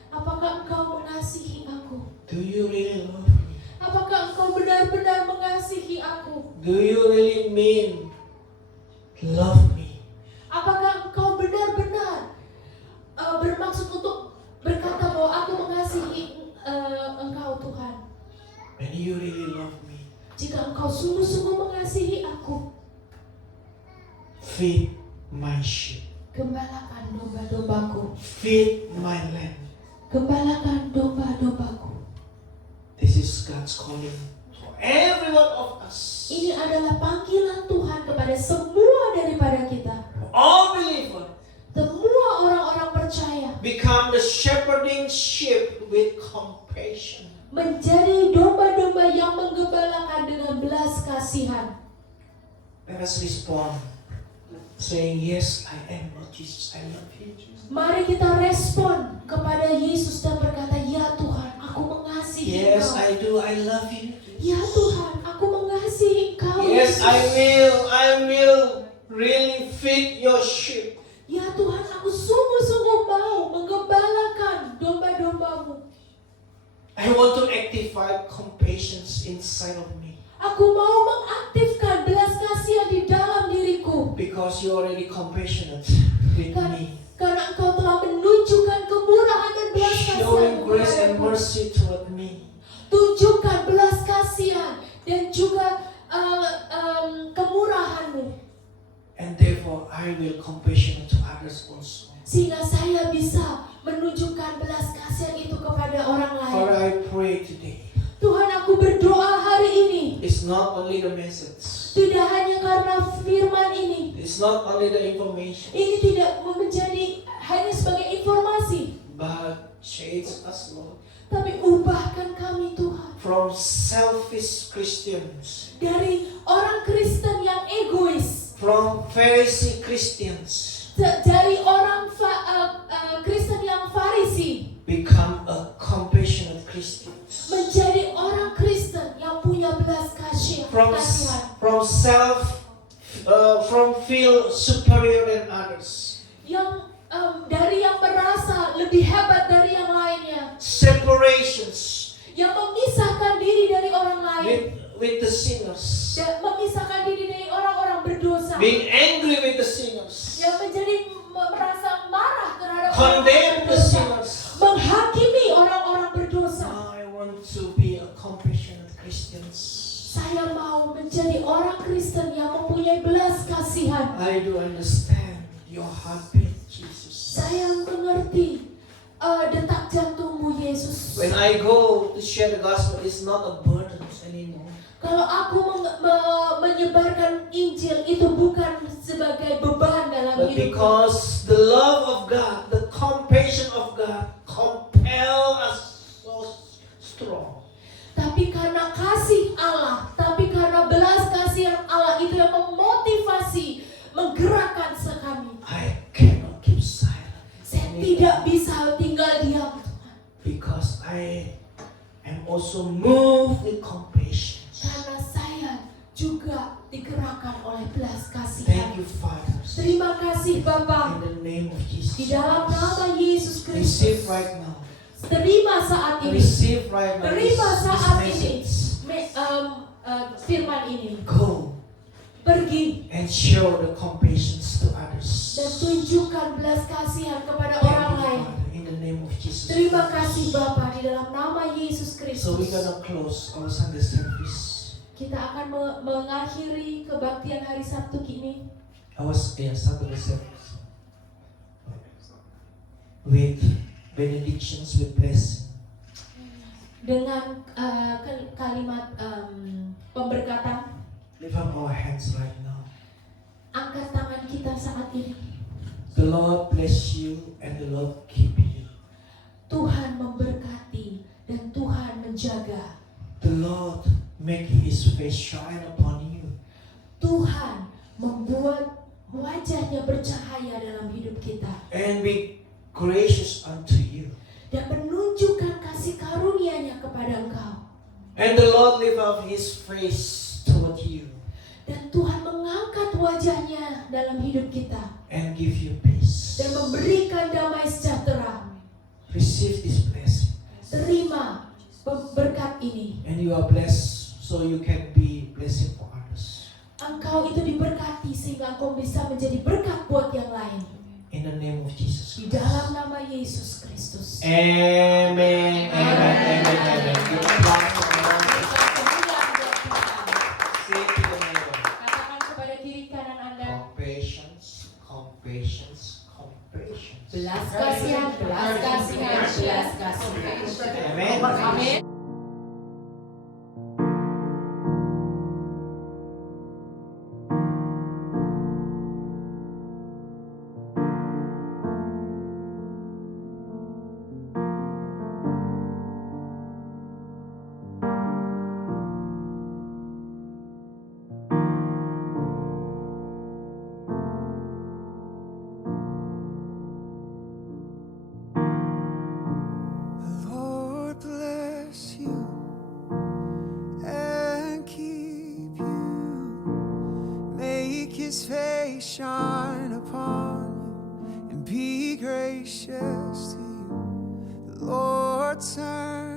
Apakah engkau mengasihi aku? Do you really love me? Apakah engkau benar-benar mengasihi aku? Do you really mean love me? Apakah engkau benar-benar bermaksud untuk berkata bahwa aku mengasihi engkau Tuhan? And you really love me? Jika engkau sungguh-sungguh mengasihi aku, Feed my sheep. gembalakan domba-dombaku. Feed my lamb. Gembalakan domba-dombaku. This is God's calling for every one of us. Ini adalah panggilan Tuhan kepada semua daripada kita. All believers Semua orang-orang percaya become the shepherding sheep with compassion. menjadi domba-domba yang menggembalakan dengan belas kasihan. Let us respond, saying, yes, I am Lord Jesus, I love you. Mari kita respon kepada Yesus dan berkata, ya Tuhan, aku mengasihi Yes, Engkau. I do, I love you. Ya Tuhan, aku mengasihi Engkau. Yes, Yesus. I will really feed your sheep. Ya Tuhan, aku sungguh-sungguh mau menggembalakan domba-dombamu. I want to activate compassion inside of me. Aku mau mengaktifkan belas kasihan di dalam diriku. Because you already compassionate with me. Karena Engkau telah menunjukkan kemurahan dan belas kasihan Showing grace and kepadaku. mercy toward me. Tunjukkan belas kasihan dan juga kemurahan-Mu. And therefore, I will compassionate to others also. Sehingga saya bisa menunjukkan belas kasihan itu kepada orang lain. For I pray today, Tuhan, aku berdoa hari ini. it's not only the message. Tidak hanya karena firman ini. It's not only the information. Ini tidak menjadi hanya sebagai informasi. But change us, Lord. Tapi ubahkan kami Tuhan. From selfish Christians. Dari orang Kristen yang egois. From Pharisee Christians. Dari orang Kristen yang Farisi. Become a compassionate Christians. Menjadi orang Kristen yang punya belas kasihan. From feel superior than others. Yang dari yang merasa lebih hebat dari yang lainnya. Separations. Yang memisahkan diri dari orang lain. With the sinners. Dan memisahkan diri dari orang-orang berdosa. Being angry with the sinners. Yang menjadi merasa marah terhadap Condemn orang the berdosa. sinners. Menghakimi orang-orang berdosa. I want to be a compassionate Christians. Saya mau menjadi orang Kristen yang mempunyai belas kasihan. I do understand your heartbeat, Jesus. Saya mengerti detak jantungmu, Yesus. When I go to share the gospel, it's not a burden anymore. Kalau aku menyebarkan Injil, itu bukan sebagai beban dalam But hidupku. because the love of God, the compassion of God compel us so strong. Tapi karena kasih Allah, tapi karena belas kasihan Allah itu yang memotivasi, menggerakkan kami. I cannot keep silent. Saya tidak bisa tinggal diam, Because I am also moved with compassion. karena saya juga digerakkan oleh belas Thank kasihan. you, Father. Terima kasih Bapa. In the name of Jesus. Di dalam nama Yesus Receive Kristus. right now. Terima saat ini. Receive right now. Terima This saat ini. message. Firman ini. Go Pergi and show the compassion to others. dan tunjukkan belas kasihan kepada Thank orang you, lain. Father, in the name of Jesus. Terima kasih Bapa di dalam nama Yesus So we're Kristus. gonna close our Sunday service. Kita akan mengakhiri kebaktian hari Sabtu ini Our Saturday service with benedictions, with blessing. dengan kalimat pemberkatan. Lift up our hands right now. Angkat tangan kita saat ini. The Lord bless you and the Lord keep you. Tuhan memberkati dan Tuhan menjaga. The Lord make His face shine upon you. Tuhan membuat wajahnya bercahaya dalam hidup kita And be gracious unto you. dan menunjukkan kasih karunia-Nya kepada engkau. And the Lord lift up His face toward you Dan Tuhan mengangkat wajahnya dalam hidup kita and give you peace. dan memberikan damai sejahtera. Receive this blessing. Terima berkat ini. And you are blessed so you can be blessing for others. Engkau itu diberkati sehingga engkau bisa menjadi berkat buat yang lain. In the name of Jesus. Di dalam nama Yesus Kristus. Amen. Amen. Amen. Amen. Give a clap for the Lord. Say to the neighbor. Katakan kepada kiri kanan Anda. Compassions, compassions, compassions. Belas kasihan, belas kasihan, belas kasihan. Amen. Amin. his face shine upon you and be gracious to you. The Lord turn